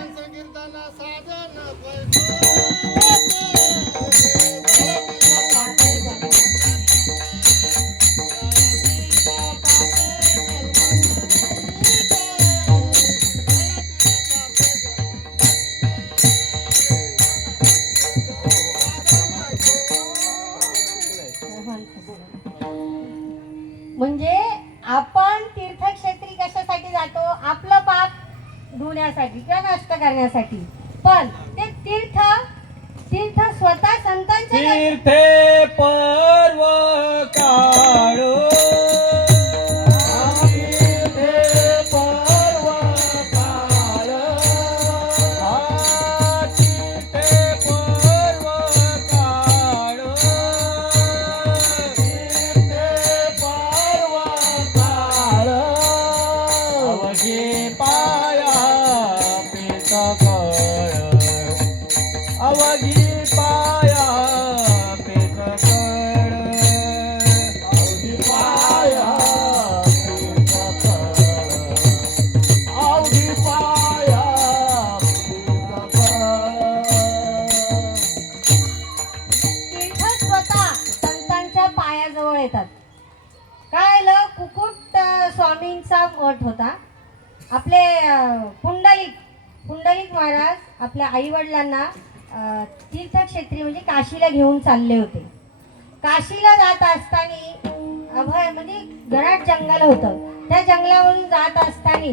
स्वतः संतांच्या तीर्थे पर्व काळ तीर्थे पर्व काळ तीर्थे पर्व काळ तीर्थे पर्व काळ अवघे पाया पेच कळ अवघी पाया पेच कळ अवघी पाया पेच कळ अवघी पाया पेच कळ तीर्थ स्वतः संतांच्या पायाजवळ येतात. काय झालं, कुकुट स्वामींचा मठ होता. आपले पुंडलिक महाराज आपल्या आई वडिलांना तीर्थक्षेत्री म्हणजे काशीला घेऊन चालले होते. काशीला जात असताना अभय म्हणजे घरात जंगल होतं. त्या जंगलावरून जात असताना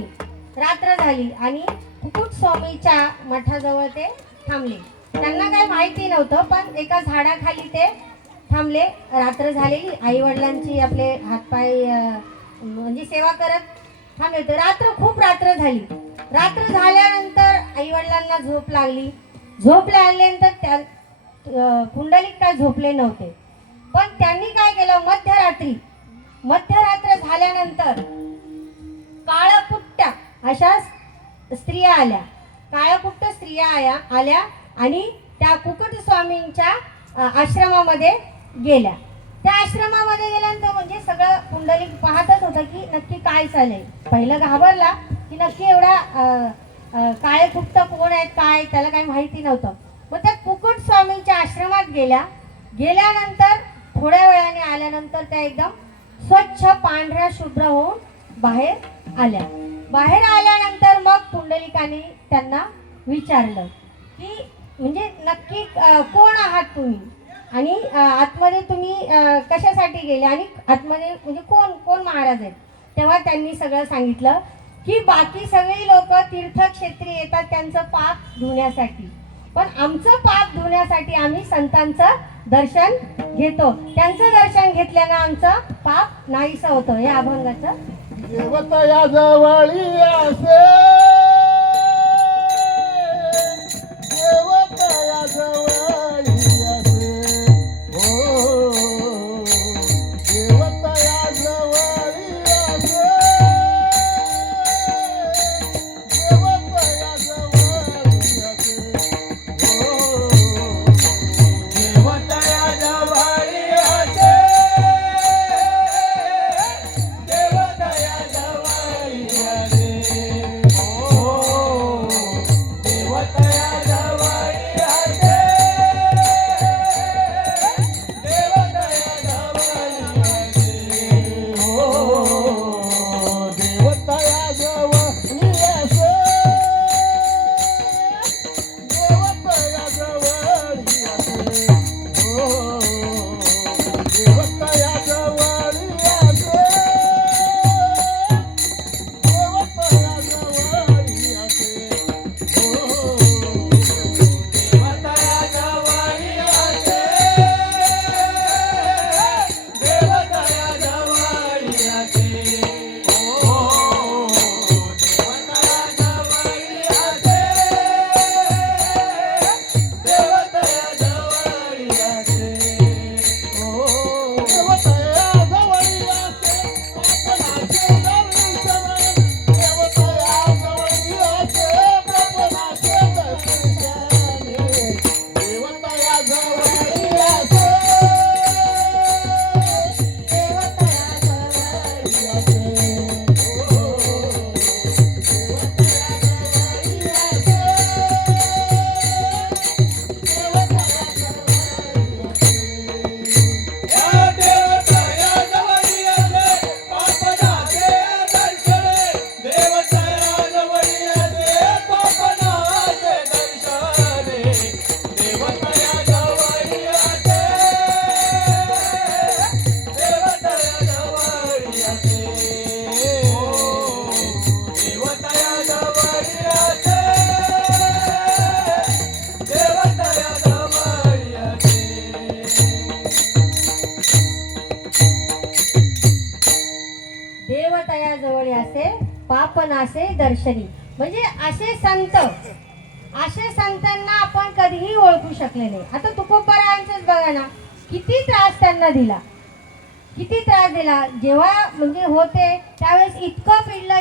रात्र झाली आणि कुकुट स्वामीच्या मठाजवळ ते थांबले. त्यांना काही माहिती नव्हतं, पण एका झाडाखाली ते थांबले. रात्र झालेली, आई वडिलांची आपले हातपाय म्हणजे सेवा करत थांबले होते. खूप रात्र झाली. रात्र झाल्यानंतर आई वडिलांना झोप लागली. झोप लागल्यानंतर त्या कुंडलिक काय झोपले नव्हते, पण त्यांनी काय केलं, मध्यरात्र झाल्यानंतर काळपुट्ट्या अशा स्त्रिया आल्या. काळपुट्ट स्त्रिया आल्या आणि त्या कुकुट स्वामींच्या आश्रमामध्ये गेल्या. त्या आश्रमामध्ये गेल्यानंतर म्हणजे सगळं कुंडलिक पाहतच होतं की नक्की काय चाललंय. पहिलं घाबरला की नक्की एवढा काळे कुट्ट कोण आहेत, काय त्याला काही माहिती नव्हतं. मग त्या कुकुट स्वामींच्या आश्रमात गेल्यानंतर थोड्या वेळाने आल्यानंतर त्या एकदम स्वच्छ पांढऱ्या शुभ्र होऊन बाहेर आल्यानंतर मग पुंडलिकाने त्यांना विचारलं की म्हणजे नक्की कोण आहात तुम्ही आणि आतमध्ये तुम्ही कशासाठी गेले आणि आतमध्ये म्हणजे कोण महाराज आहेत. तेव्हा त्यांनी सगळं सांगितलं की बाकी सगळी लोक तीर्थक्षेत्री येतात त्यांचं पाप धुण्यासाठी, पण आमचं पाप धुण्यासाठी आम्ही संतांचं दर्शन घेतो. त्यांचं दर्शन घेतल्यानं आमचं पाप नाहीसं होतं. या अभंगाचं देवतया जवळी असे देवतया जवळी असे हो देवतया जवळी असे देवतया जवळी असे हो देवतया जवळी असे देवतया जवळी असे हो आपण असे दर्शनी. म्हणजे असे संतांना आपण कधीही ओळखू शकले नाही. आता तुकोबारायांचंच बघा ना, किती त्रास त्यांना दिला, किती त्रास दिला. जेव्हा म्हणजे होते त्यावेळेस इतकं पिडलं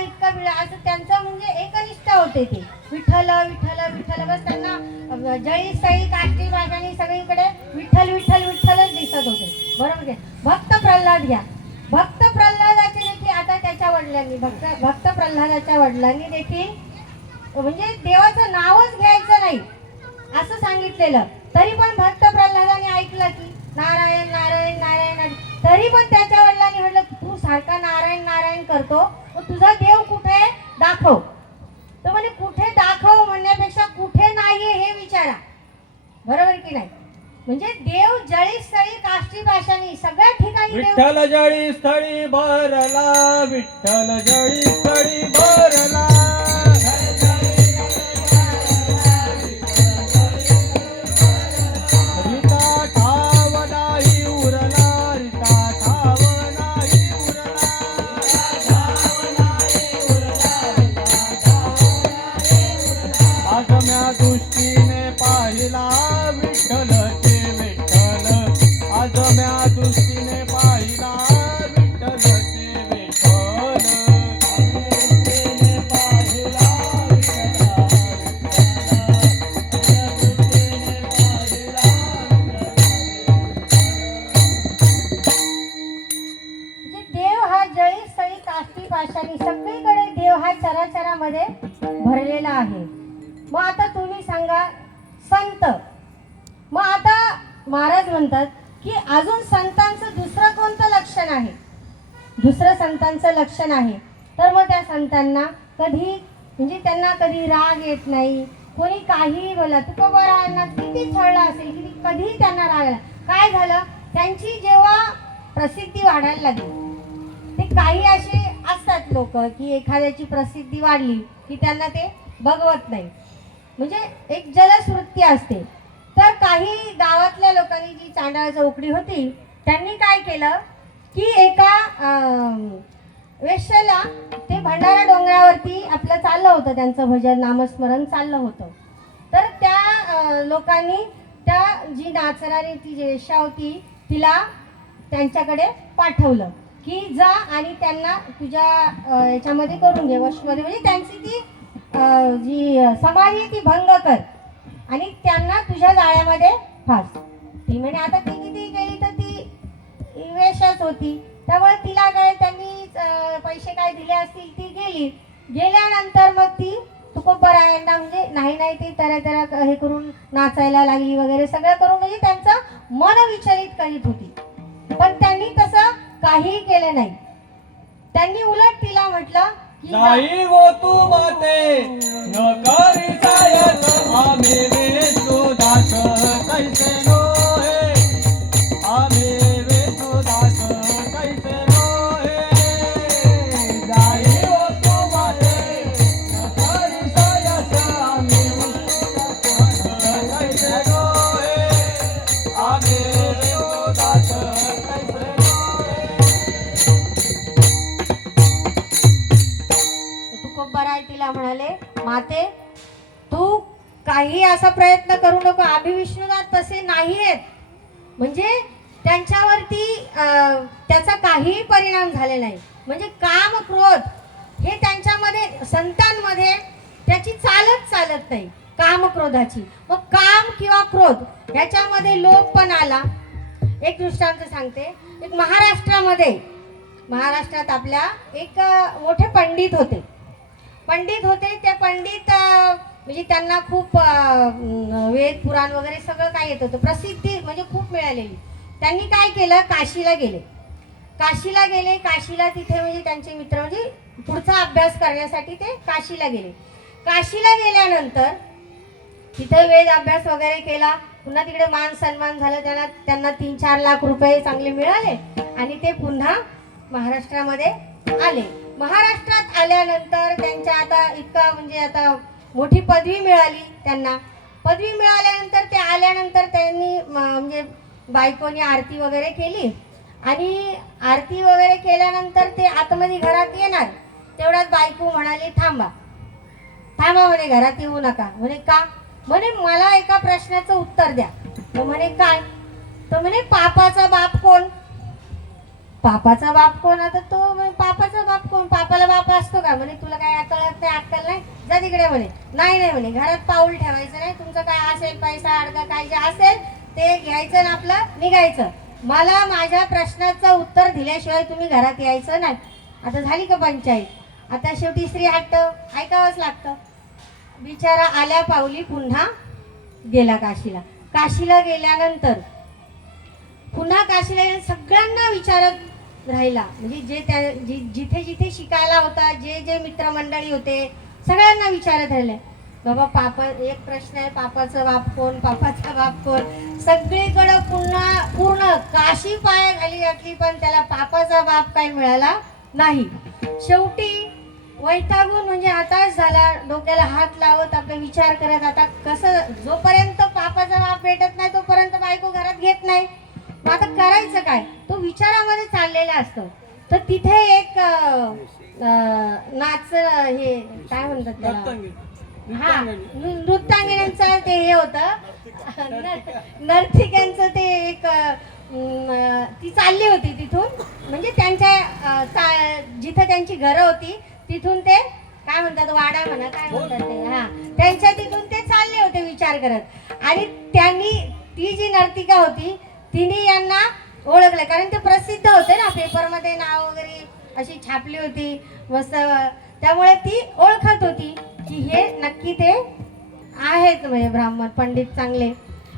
असं त्यांचं म्हणजे एकनिष्ठ होते ते. विठ्ठल विठ्ठल विठ्ठल, बस त्यांना जळी स्थळी काष्टी भाषांनी सगळीकडे विठ्ठल विठ्ठल विठ्ठलच दिसत होते. बरोबर आहे. भक्त प्रल्हाद घ्या, भक्त प्रल्हादाचे देखील आता त्याच्या वडिलांनी भक्त प्रल्हादाच्या वडिलांनी देखील म्हणजे देवाचं नावच घ्यायचं नाही असं सांगितलेलं. तरी पण भक्त प्रल्हादाने ऐकलं की नारायण नारायण नारायण नारायण. तरी पण त्याच्या वडिलांनी म्हटलं तू सारखा नारायण नारायण करतो, मग तुझा देव कुठे दाखव. तर म्हणे कुठे दाखव म्हणण्यापेक्षा कुठे नाहीये हे विचारा. बरोबर की नाही. म्हणजे देव जळी स्थळी काष्टी भाषांनी सगळ्या ठिकाणी देव. विठ्ठल जळी स्थळी भरला, विठ्ठल जळी स्थळी भरला. रीता ठाव नाही उरला, रीता ठाव नाही उरला. आगम्या दृष्टीने पाहिला विठ्ठल ते विठ्ठल, आगम्या दृष्टीने पाहिला विठ्ठल ते विठ्ठल. म्हणजे देव हा जळी स्थळी काष्टी भाषांनी सगळीकडे देव हा चराचरामध्ये भरलेला आहे. मग आता तुम्ही सांगा संत. मग आता महाराज म्हणतात की अजून संतांचं दुसरं कोणतं लक्षण आहे, दुसरं संतांचं लक्षण आहे. तर मग त्या संतांना कधी म्हणजे त्यांना कधी राग येत नाही. कोणी काही बोला, तुकोबारायांना किती छळला असेल, किती कधी त्यांना राग आला. काय झालं, त्यांची जेव्हा प्रसिद्धी वाढायला लागली, ते काही असे असतात लोक की एखाद्याची प्रसिद्धी वाढली की त्यांना ते बघवत नाही. म्हणजे एक जलस्वृत्ती असते. तर काही गावातल्या लोकांनी जी चांडाळ चौकडी होती त्यांनी काय केलं की एका वेश्याला ते भंडारा डोंगरावरती आपलं चाललं होतं, त्यांचं भजन नामस्मरण चाललं होतं. तर त्या लोकांनी त्या जी नाचणारी ती जी वेश्या होती तिला त्यांच्याकडे पाठवलं की जा आणि त्यांना तुझ्या याच्यामध्ये करून घे, वशमध्ये. म्हणजे त्यांची ती जी समाधी ती भंग कर आणि त्यांना तुझ्या जाळ्यामध्ये फास. ती म्हणे आता ती किती गेली तर ती वेश्याच होती, त्यामुळे तिला काय त्यांनी पैसे काय दिले असतील ती गेली. गेल्यानंतर मग ती तुकोबारायांना म्हणजे नाही ती तऱ्हा हे करून नाचायला लागली वगैरे सगळं करून म्हणजे त्यांचं मन विचलित करीत होती. पण त्यांनी तसं काहीही केलं नाही. त्यांनी उलट तिला म्हटलं की नाही हो तू माते न करी जायत आम्ही विष्णुदास कैसे नो हे, आम्ही विष्णुदास कैसे नो हे. नाही हो तू माते न करी जायत आम्ही विष्णुदास कैसे नो हे, आम्ही विष्णुदास कैसे नो हे. तुकोबाराय तिला म्हणाले माते तू काही असा प्रयत्न करू नको, आम्ही विष्णुनाथ तसे नाही आहेत. म्हणजे त्यांच्यावरती त्याचा काहीही परिणाम झालेला नाही. म्हणजे काम क्रोध हे त्यांच्यामध्ये संतांमध्ये त्याची चालत नाही, काम क्रोधाची. मग काम किंवा क्रोध ह्याच्यामध्ये लोप पण आला. एक दृष्टांत सांगते. एक महाराष्ट्रात आपल्या एक मोठे पंडित होते. त्या पंडित म्हणजे त्यांना खूप वेद पुराण वगैरे सगळं काय येत होतं, प्रसिद्धी म्हणजे खूप मिळालेली. त्यांनी काय केलं, काशीला गेले. काशीला तिथे म्हणजे त्यांचे मित्र म्हणजे पुढचा अभ्यास करण्यासाठी ते काशीला गेले. काशीला गेल्यानंतर तिथे वेद अभ्यास वगैरे केला. पुन्हा तिकडे मान सन्मान झालं. त्यांना 3-4 लाख रुपये चांगले मिळाले आणि ते पुन्हा महाराष्ट्रामध्ये आले. महाराष्ट्रात आल्यानंतर त्यांच्या आता इतका म्हणजे आता मोठी पदवी मिळाली त्यांना. पदवी मिळाल्यानंतर ते आल्यानंतर त्यांनी म्हणजे बायकोनी आरती वगैरे केली आणि आरती वगैरे केल्यानंतर ते आतमध्ये घरात येणार तेवढ्यात बायको म्हणाली थांबा थांबा म्हणे, घरात येऊ नका. म्हणे का? म्हणे मला एका प्रश्नाचं उत्तर द्या. तर म्हणे काय? तर म्हणे पापाचा बाप कोण? पापाचा बाप कोण? आता तो म्हणे पापाचा बाप कोण? पापाला बाप असतो का? म्हणे तुला काय कळत नाही, अक्कल नाही, जा तिकडे म्हणे. नाही नाही म्हणे, घरात पाऊल ठेवायचं नाही, तुमचं काय असेल पैसा अडका काय जे असेल ते घ्यायचं आणि आपलं निघायचं. मला माझ्या प्रश्नाचं उत्तर दिल्याशिवाय तुम्ही घरात यायचं नाही. आता झाली का पंचायत? आता शेवटी स्त्री हट्ट ऐकावंच लागतं. बिचारा आल्या पावली पुन्हा गेला काशीला. काशीला गेल्यानंतर पुन्हा काशीला गेल्या सगळ्यांना विचारत राहिला. म्हणजे जे त्या जिथे जिथे शिकायला होता, जे जे मित्रमंडळी होते सगळ्यांना विचारत राहिले. बाबा पाप एक प्रश्न आहे, पापाचा बाप कोण? पापाचा बाप कोण? सगळीकडं पूर्ण काशी पाया खाली घातली पण त्याला पापाचा बाप काही मिळाला नाही. शेवटी वैतागून म्हणजे हताश झाला, डोक्याला हात लावत आपला विचार करत आता कसं, जोपर्यंत पापाचा बाप भेटत नाही तोपर्यंत बायको घरात घेत नाही, मग आता करायचं काय? तो विचारामध्ये चाललेला असतो. तर तिथे एक नाच हे काय म्हणतात त्याला, हा नृत्यांगण्यांचं ते हे होतं, नर्तिकांचं ते एक ती चालली होती तिथून, म्हणजे त्यांच्या जिथं त्यांची घरं होती तिथून ते काय म्हणतात वाडा म्हणा काय म्हणतात ते, हा त्यांच्या तिथून ते चालले होते विचार करत. आणि त्यांनी ती जी नर्तिका होती तिने यांना ओळखलं, कारण ते प्रसिद्ध होते ना, पेपरमध्ये नाव वगैरे अशी छापली होती मस्त, त्यामुळे ती ओळखत होती की हे नक्की ते आहेत म्हणजे ब्राह्मण पंडित चांगले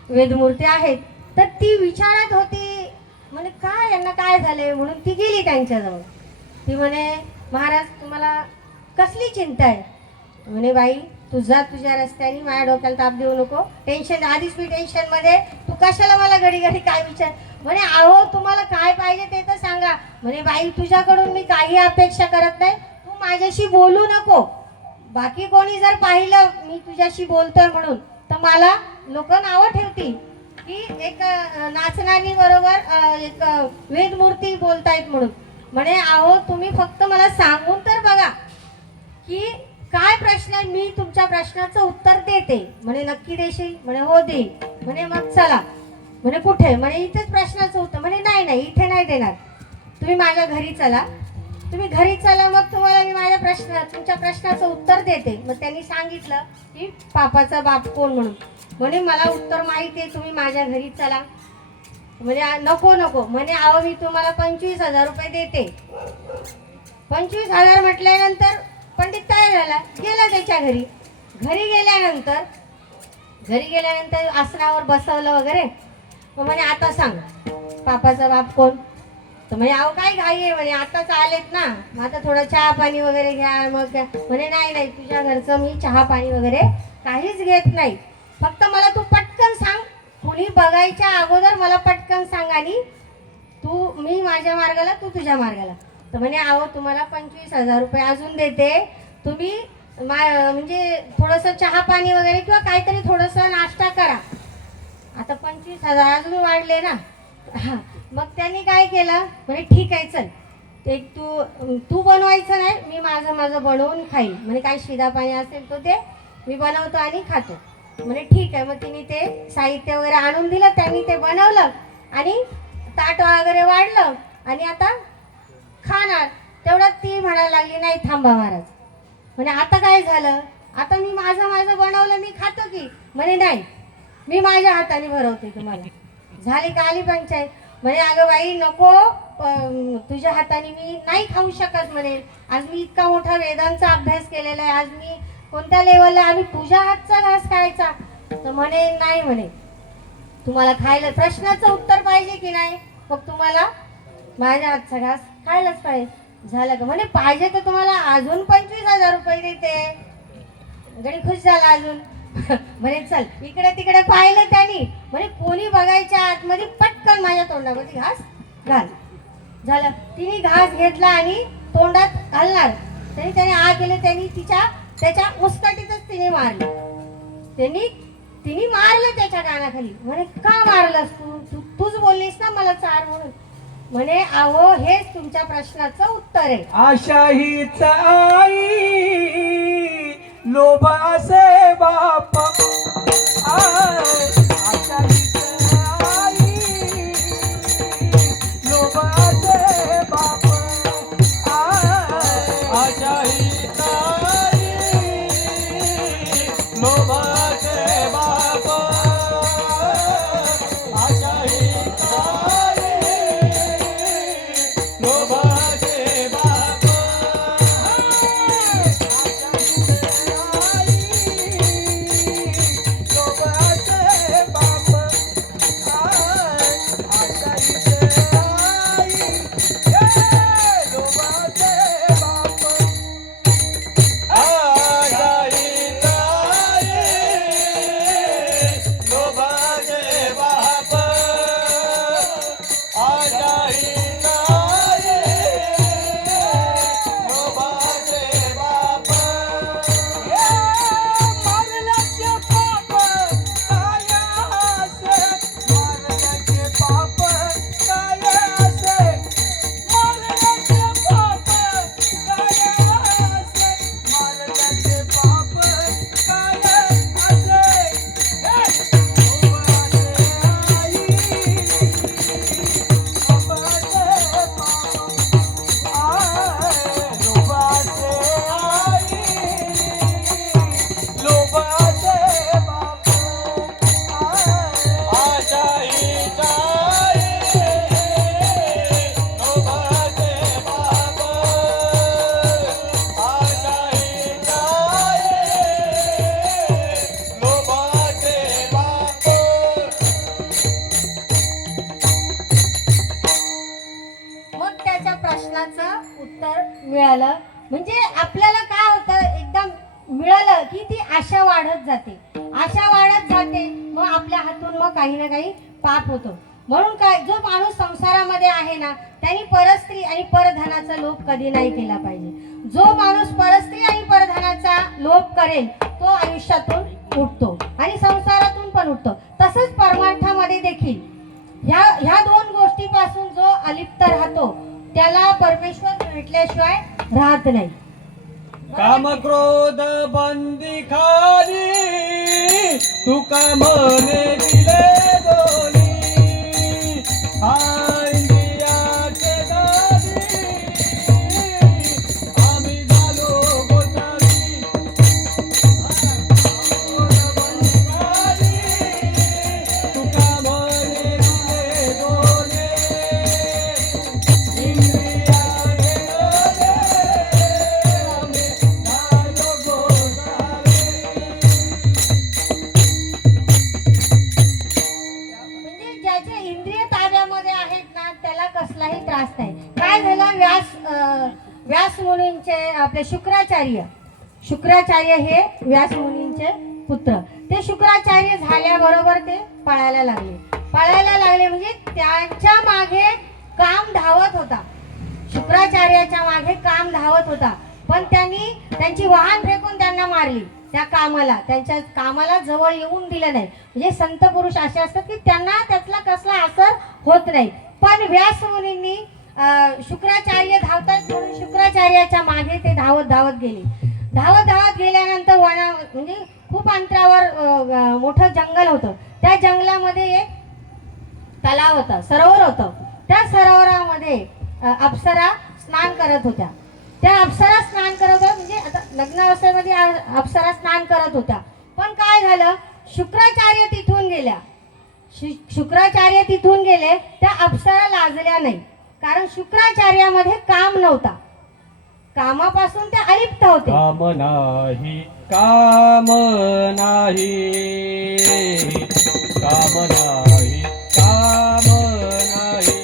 वेदमूर्ती आहेत. तर ती विचारत होती म्हणे काय यांना काय झाले, म्हणून ती गेली त्यांच्याजवळ. ती म्हणे महाराज तुम्हाला कसली चिंता आहे? म्हणे बाई तुझा तुझ्या रस्त्याने, माझ्या डोक्याला ताप देऊ नको, टेन्शन आधीच मी टेन्शन मध्ये, तू कशाला मला घडी घडी काय विचार? म्हणे अहो तुम्हाला काय पाहिजे ते तर सांगा. म्हणे बाई तुझ्याकडून मी काही अपेक्षा करत नाही, तू माझ्याशी बोलू नको. बाकी कोणी जर पाहिलं मी तुझ्याशी बोलतोय म्हणून तर मला लोक नावं ठेवतील की एक नाचणारी बरोबर एक वेदमूर्ती बोलतायत म्हणून. म्हणे अहो तुम्ही फक्त मला सांगून तर बघा की काय प्रश्न आहे, मी तुमच्या प्रश्नाचं उत्तर देते. म्हणे नक्की देशील? म्हणे हो देईल. म्हणे मग चला. म्हणे कुठे? म्हणे इथेच प्रश्नाचं उत्तर. म्हणे नाही नाही इथे नाही देणार, तुम्ही माझ्या घरी चला. तुम्ही घरी चला मग तुम्हाला मी माझ्या तुमच्या प्रश्नाचं उत्तर देते. मग त्यांनी सांगितलं की पापाचा बाप कोण म्हणून. म्हणे मला उत्तर माहिती आहे, तुम्ही माझ्या घरी चला. म्हणजे नको नको. म्हणे अहो मी तुम्हाला 25,000 रुपये देते. 25,000 म्हटल्यानंतर पंडित तयार झाला, गेला त्याच्या घरी. घरी गेल्यानंतर आसनावर बसवलं वगैरे. मग म्हणे आता सांग पापाचा बाप कोण? तर म्हणे अहो काय घाई आहे म्हणे, आताच आलेत ना, मग आता थोडं चहा पाणी वगैरे घ्या. मग म्हणे नाही नाही तुझ्या घरचं मी चहा पाणी वगैरे काहीच घेत नाही, फक्त मला तू पटकन सांग, कुणी बघायच्या अगोदर मला पटकन सांग, आणि मी माझ्या मार्गाला तू तुझ्या मार्गाला. तर म्हणे अहो तुम्हाला 25,000 रुपये अजून देते, तुम्ही म्हणजे थोडंसं चहा पाणी वगैरे किंवा काहीतरी थोडंसं नाश्ता करा. आता 25,000 अजून वाढले ना. हां मग त्यांनी काय केलं, म्हणे ठीक आहे चल, ते तू बनवायचं नाही, मी माझं बनवून खाईल. म्हणे काय शिदा पाणी असेल तो ते मी बनवतो आणि खातो. म्हणे ठीक आहे. मग तिने ते साहित्य वगैरे आणून दिलं, त्यांनी ते बनवलं आणि ताट वगैरे वाढलं आणि आता खाणार. तेवढ्यात ती म्हणायला लागली नाही थांबा महाराज. म्हणे आता काय झालं? आता मी माझं बनवलं मी खातो की. म्हणे नाही मी माझ्या हाताने भरवते तुम्हाला. झाली का आली पंचायत. म्हणे अगं बाई नको, तुझ्या हाताने मी नाही खाऊ शकत. म्हणे आज मी इतका मोठा वेदांचा अभ्यास केलेला आहे, आज मी कोणत्या लेवलला, आणि तुझ्या हातचा घास खायचा? तर म्हणे नाही, म्हणे तुम्हाला खायला प्रश्नाचं उत्तर पाहिजे की नाही, मग तुम्हाला माझ्या हातचा घास खायलाच पाहिजे. झालं का? म्हणे पाहिजे तर तुम्हाला अजून 25,000 रुपये देते. गडी खुश झाला अजून. म्हणे चल. इकडे तिकडे पाहिलं त्यांनी, म्हणे कोणी बघायच्या आतमध्ये पटकन माझ्या तोंडामध्ये घास घाल. झालं. तिने घास घेतला आणि तोंडात घालणार तरी त्याने आ केले, त्यांनी त्याच्या मुस्कटीतच तिने मारलं. तिने मारलं त्याच्या कानाखाली. म्हणे का मारलंस तूच बोललीस ना मला चार म्हणून. म्हणे आहो हेच तुमच्या प्रश्नाचं उत्तर आहे. आशा हीच आई लोभासे बाप आशा हीच आई लोभासे बाप आशा हीच आई लोभासे बाप आशा हीच आई लोभाचे बाप लोभाचे बाप मिळालं म्हणजे आपल्याला काय होतं एकदम मिळालं की ती आशा वाढत जाते, आशा वाढत जाते, मग आपल्या हातून मग काही ना काही पाप होतो. म्हणून काय जो माणूस संसारामध्ये आहे ना त्यांनी परस्त्री आणि परधनाचा लोभ कधी नाही केला पाहिजे. जो माणूस परस्त्री आणि परधनाचा लोभ करेल तो आयुष्यातून उठतो आणि संसारातून पण उठतो. तसंच परमार्थामध्ये देखील ह्या दोन गोष्टीपासून जो अलिप्त राहतो त्याला परमेश्वर भेटल्याशिवाय राहत नाही. काम क्रोध बंदी खाली तुका मने दिले दोनी इंद्रियाचे दारी आम्ही झालो गोसावी. बंदी खाली तुका मने दिले दोनी इंद्रियाचे कसलाही त्रास नाही. काय झालं व्यास मुनींचे आपले शुक्राचार्य हे व्यास मुनींचे पुत्र. ते शुक्राचार्य झाल्याबरोबर ते पळायला लागले म्हणजे त्यांच्या मागे काम धावत होता. शुक्राचार्याच्या मागे काम धावत होता पण त्यांनी त्यांची वाहन फेकून त्यांना मारली. त्यांच्या कामाला जवळ येऊन दिलं नाही. म्हणजे संत पुरुष असे असतात की त्यांना त्यातला कसला असर होत नाही. पण व्यास मुनींनी शुक्राचार्य धावतात म्हणून शुक्राचार्याच्या मागे ते धावत गेल्यानंतर म्हणजे खूप अंतरावर मोठं जंगल होतं. त्या जंगलामध्ये एक तलाव होता, सरोवर होतं. त्या सरोवरामध्ये अप्सरा स्नान करत होत्या. त्या अप्सरा स्नान करत होत्या म्हणजे आता लग्नावस्थेमध्ये अप्सरा स्नान करत होत्या. पण काय झालं, शुक्राचार्य तिथून गेले. त्या अप्सरा लाजल्या नाही कारण शुक्राचार्यामध्ये काम नव्हता. कामापासून त्या अलिप्त होते. काम नाही काम नाही काम नाही काम नाही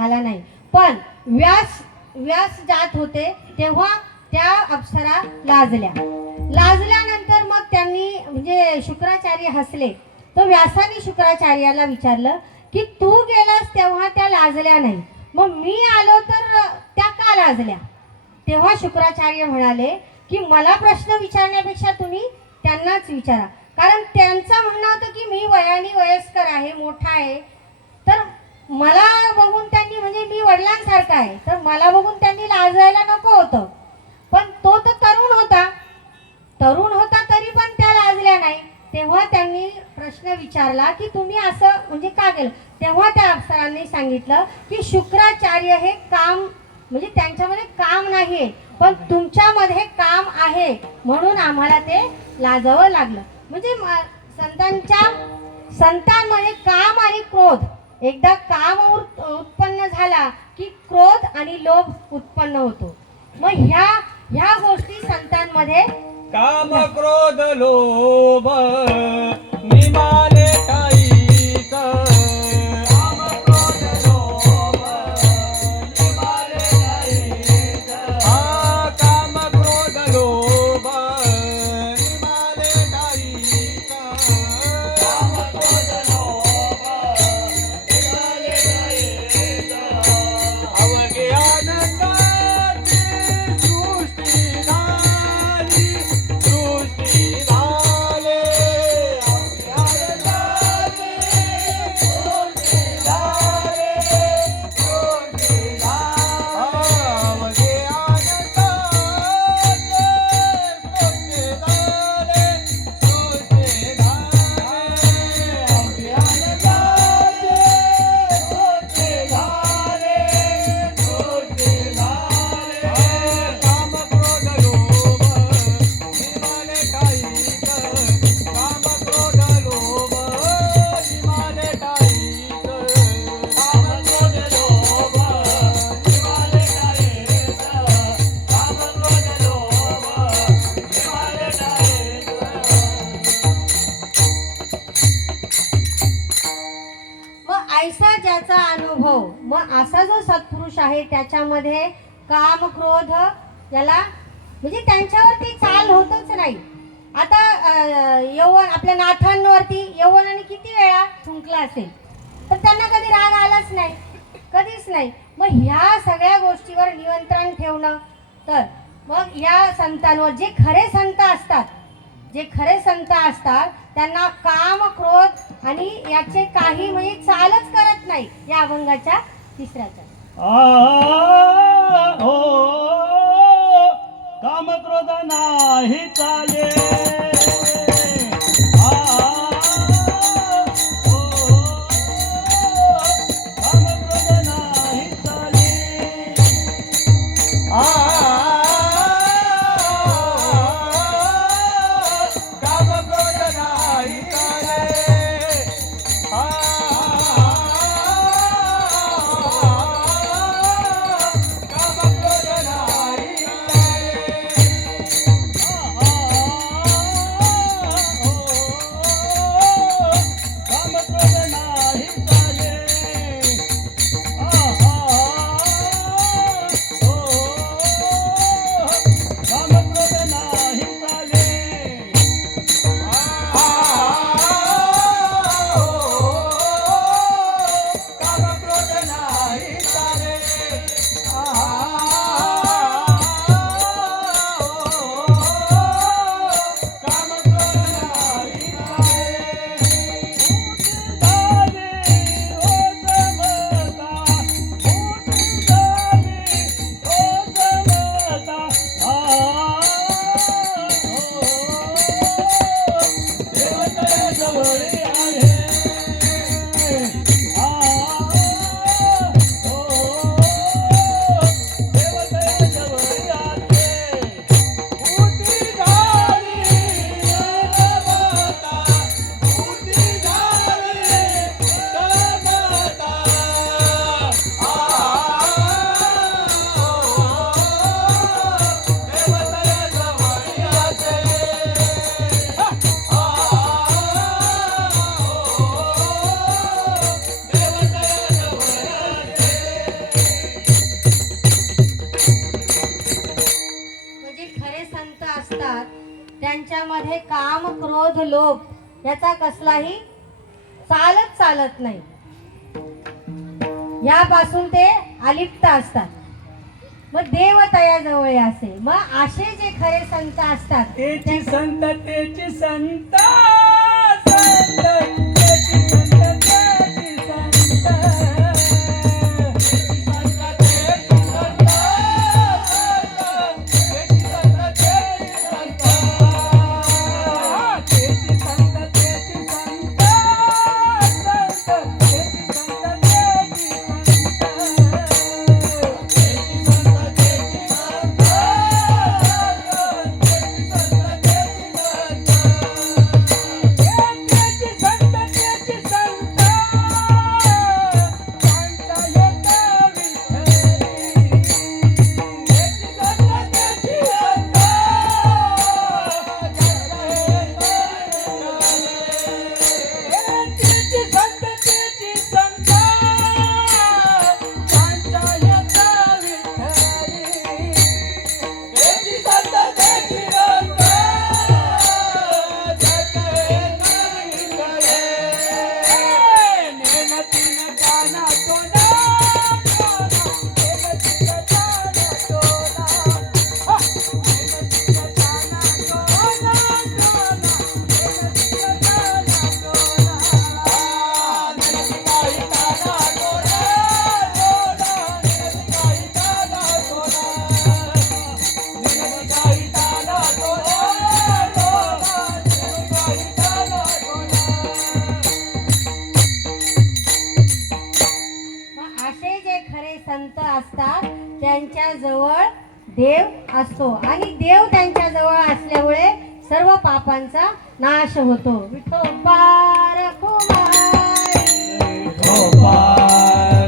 झाला नाही. पण व्यास जात होते तेव्हा त्या अप्सरा लाजल्यानंतर मग त्यांनी म्हणजे शुक्राचार्य हसले. तो व्यासाने शुक्राचार्याला विचारलं की तू गेलास तेव्हा त्या लाजल्या नाही, मग मी आलो तर त्या का लाजल्या? तेव्हा शुक्राचार्य म्हणाले की मला प्रश्न विचारण्यापेक्षा तुम्ही त्यांनाच विचारा, कारण त्यांचं म्हणणं होतं की मी वयाने वयस्कर आहे, मोठा आहे, तर मला बघून त्यांनी म्हणजे मी वडिलांसारखा आहे, तर मला बघून त्यांनी लाजायला नको होतं. पण तो तर तरुण होता तरी पण त्या लाजल्या नाही. तेव्हा त्यांनी प्रश्न विचारला की तुम्ही असं म्हणजे का केलं? तेव्हा त्या अप्सरांनी सांगितलं की शुक्राचार्य हे काम म्हणजे त्यांच्यामध्ये काम नाहीये, पण तुमच्यामध्ये काम आहे, म्हणून आम्हाला ते लाजावं लागलं. म्हणजे संतांमध्ये काम आणि क्रोध, एकदा काम उत्पन्न झाला की क्रोध आणि लोभ उत्पन्न होतो. मग ह्या गोष्टी संतांमध्ये काम क्रोध लोभ निमाले काहीच. काम क्रोध लोभ निमाले काहीच. हा काम क्रोध लोभ निमाले काहीच. काम क्रोध लोभ निमाले काहीच. अवघे आनंदाची सृष्टी झाली. सृष्टी झाले अवघे आनंदाची सृष्टी झाले. सृष्टी झाले अवघे आनंदाची सृष्टी झाले. सृष्टी झाले अवघे आनंदाची सृष्टी झाले. सृष्टी झाले काम क्रोध लोभ निमाले काहीच. काम क्रोध लोभ निमाले काहीच. काम क्रोध लोभ निमाले काहीच. काम क्रोध लोभ निमाले काहीच. मग ऐसा ज्याचा अनुभव, मग असा जो सत्पुरुष आहे त्याच्यामध्ये काम क्रोध याला म्हणजे त्यांच्यावरती चाल होतच नाही. आता यौवन आपल्या नाथांवरती यौवनाने किती वेळा थुंकला असेल, पण त्यांना कधी राग आलाच नाही, कधीच नाही. मग ह्या सगळ्या गोष्टीवर नियंत्रण ठेवणं, तर मग या संतांवर जे खरे संत असतात त्यांना काम क्रोध आणि याचे काही म्हणजे चालच करत नाही. या अभंगाच्या तिसऱ्याच्या काम क्रोध नाही चाले. काम क्रोध नाही चाले. काम क्रोध नाही चाले. काम क्रोध नाही चाले. हे काम क्रोध लोभ याचा कसलाही चालत नाही. यापासून ते अलिप्त असतात. मग देव तयाजवळ असे. मग असे जे खरे संत असतात तेची संत तेची संत संत तेची संत तेची संत त्यांच्या जवळ देव असतो आणि देव त्यांच्या जवळ असल्यामुळे सर्व पापांचा नाश होतो. विठोबा रखुमाई, विठोबा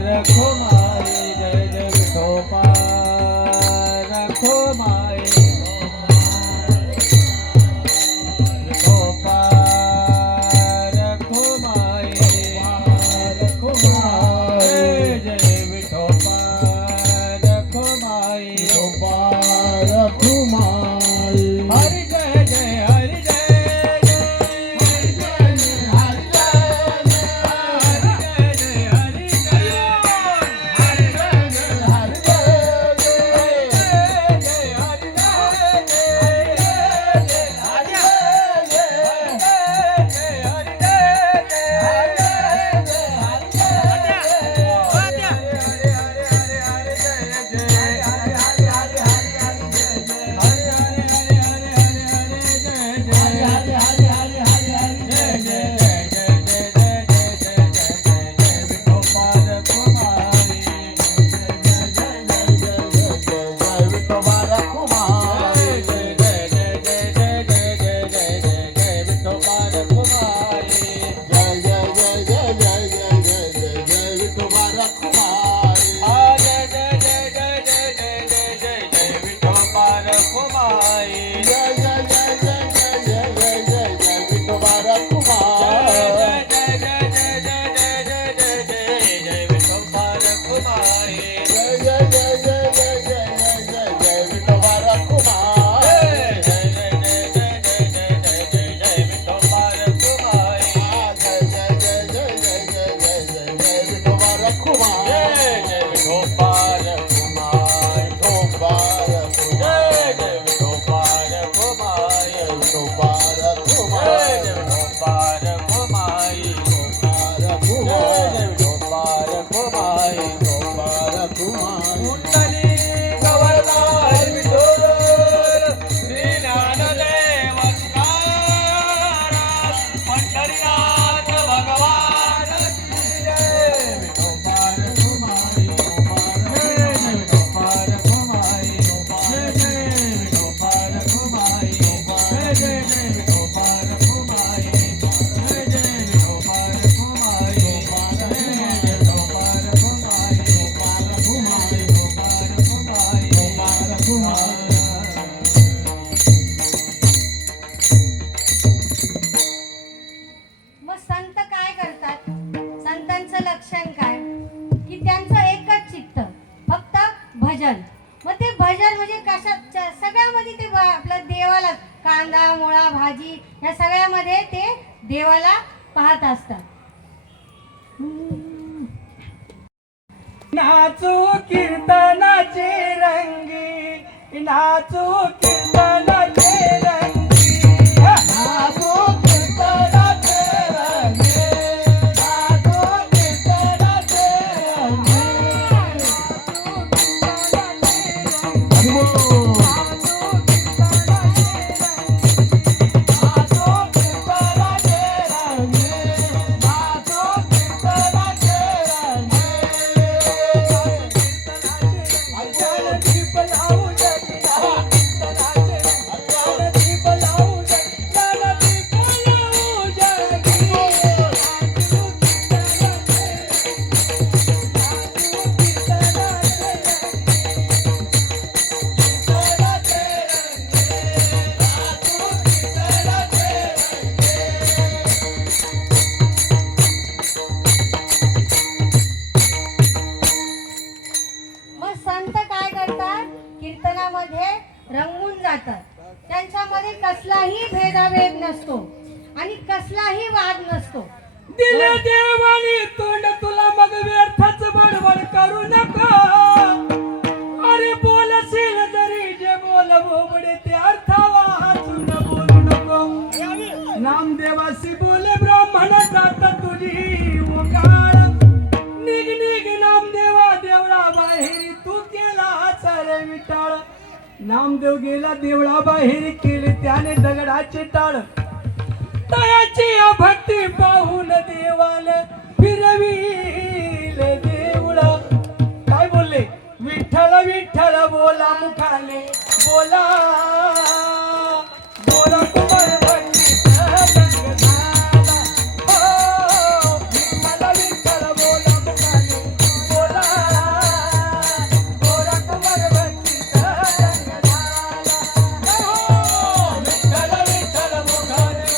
रखुमाई, जय जय विठोबा रखुमाई, विठोबा रखुमाई, जय जय विठोबा रखुमाई, विठोबा रखुमाई. हरि जय जय हरि जय जय हरि जय जय हरि जय मग संत काय करतात? संतांचं लक्षण काय की त्यांचं एकच चित्त, फक्त भजन. मग ते भजन म्हणजे कशा सगळ्यामध्ये ते आपल्या देवाला कांदा मुळा भाजी या सगळ्यामध्ये ते देवाला पाहत असतात. नाचू कीर्तनाचे रंगी, नाचू कीर्तनाचे रंगी, नाचू कीर्तनाचे रंगी, नाचू कीर्तनाचे रंगी, मग संत काय करतात, कीर्तनामध्ये रंगून जातात. त्यांच्यामध्ये कसलाही भेदाभेद नसतो आणि कसलाही वाद नसतो. दिले देवाने तोंड तुला मग व्यर्थच बडबड करू नका. अरे बोलशील जरी जे बोल बोबडे ते अर्थावा वाचून बोलू नको. नामदेवासी बोले ब्राह्मण जात तुझी ओकाळ. निघ निघ नामदेवा देवळा बाहेर तू केला आचार विटाळ. नामदेव गेला देवळा बाहेर केले त्याने दगडाचे टाळ. तयाची भक्ती पाहून देवाला फिरविले देऊळ. काय बोलले, विठ्ठल विठ्ठल बोला मुखाने बोला. बोला कुमार भक्तीचा रंग झाला. हो, विठ्ठल विठ्ठल बोला मुखाने बोला. बोला कुमार भक्तीचा रंग झाला. हो, विठ्ठल विठ्ठल मुखाने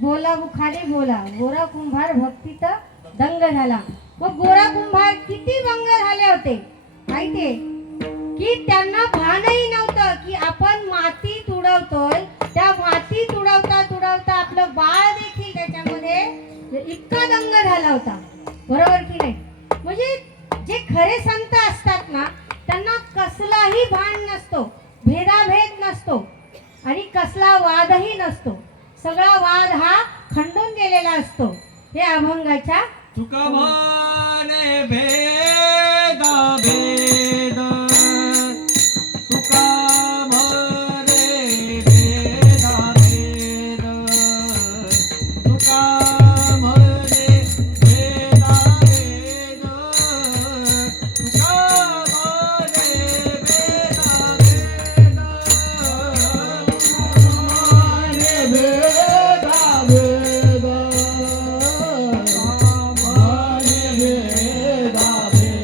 बोला मुखाने बोला. गोरा कुंभार भक्तीत दंग झाला. मग गोरा कुंभार किती दंग झाले होते माहितीये, की त्यांना भानही नव्हतं की आपण माती तुडवतोय. त्या माती तुडवता तुडवता आपलं बाळ देखील त्याच्यामध्ये इतका दंग झाला होता. बरोबर की नाही? म्हणजे जे खरे संत असतात ना, त्यांना कसलाही भान नसतो, भेदाभेद नसतो आणि कसला वादही नसतो. सगळा वाद हा खंडून गेलेला असतो. हे अभंगाच्या तुका भाने भेद भेद, तुका म्हणे भेद भेद, तुका म्हणे भेद भेद, तुका म्हणे भेद भेद, म्हणे भेद भेद, म्हणे भेद भेद.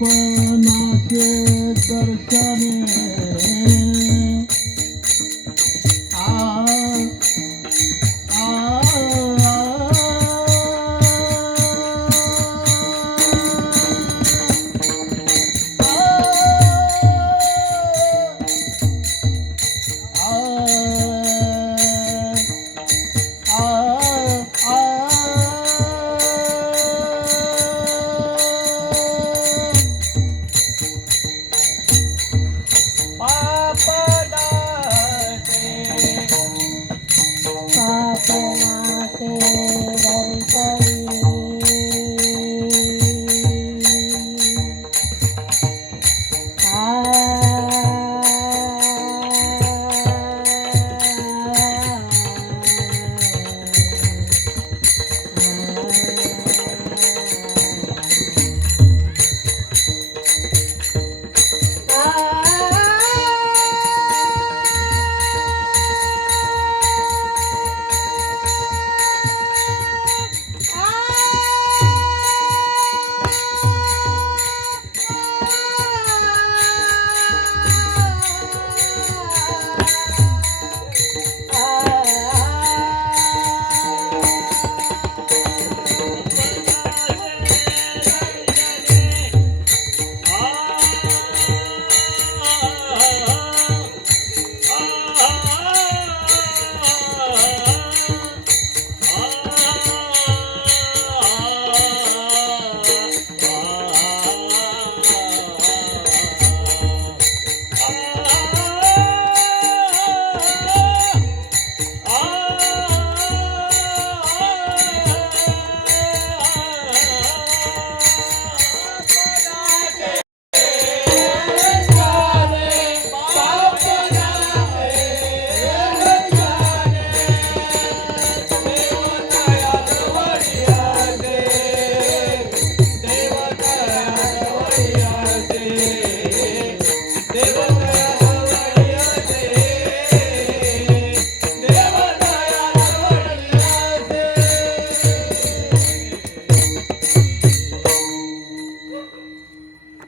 पापनाचे दर्शने पापनाचे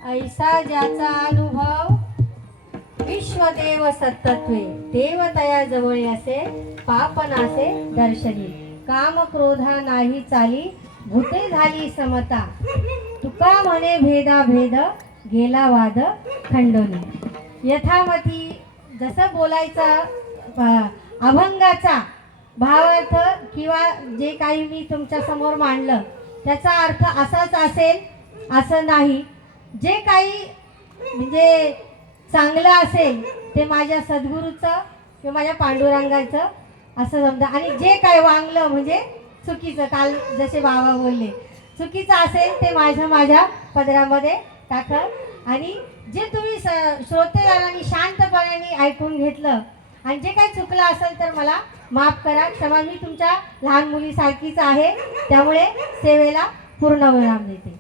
ऐसा ज्याचा अनुभव विश्वदेव सत्तत्वे देवतया जवळ असे पापनासे दर्शनी काम क्रोधा नाही चाली भूते झाली समता तुका म्हणे भेदा भेद गेला वाद खंडोनी यथामती जसं बोलायचा अभंगाचा भावार्थ किंवा जे काही मी तुमच्या समोर मांडलं त्याचा अर्थ असाच असेल असं नाही. जे काही म्हणजे चांगलं असेल ते माझ्या सद्गुरूचं किंवा माझ्या पांडुरंगाचं असं समजा आणि जे काय वांगलं म्हणजे चुकीचं काल जसे बाबा बोलले चुकीचं असेल ते माझ्या पदरामध्ये टाका आणि जे तुम्ही श्रोतेदारांनी शांतपणाने ऐकून घेतलं आणि जे काही चुकलं असेल तर मला माफ करा क्षमा. मी तुमच्या लहान मुलीसारखीच आहे त्यामुळे सेवेला पूर्ण विराम देते.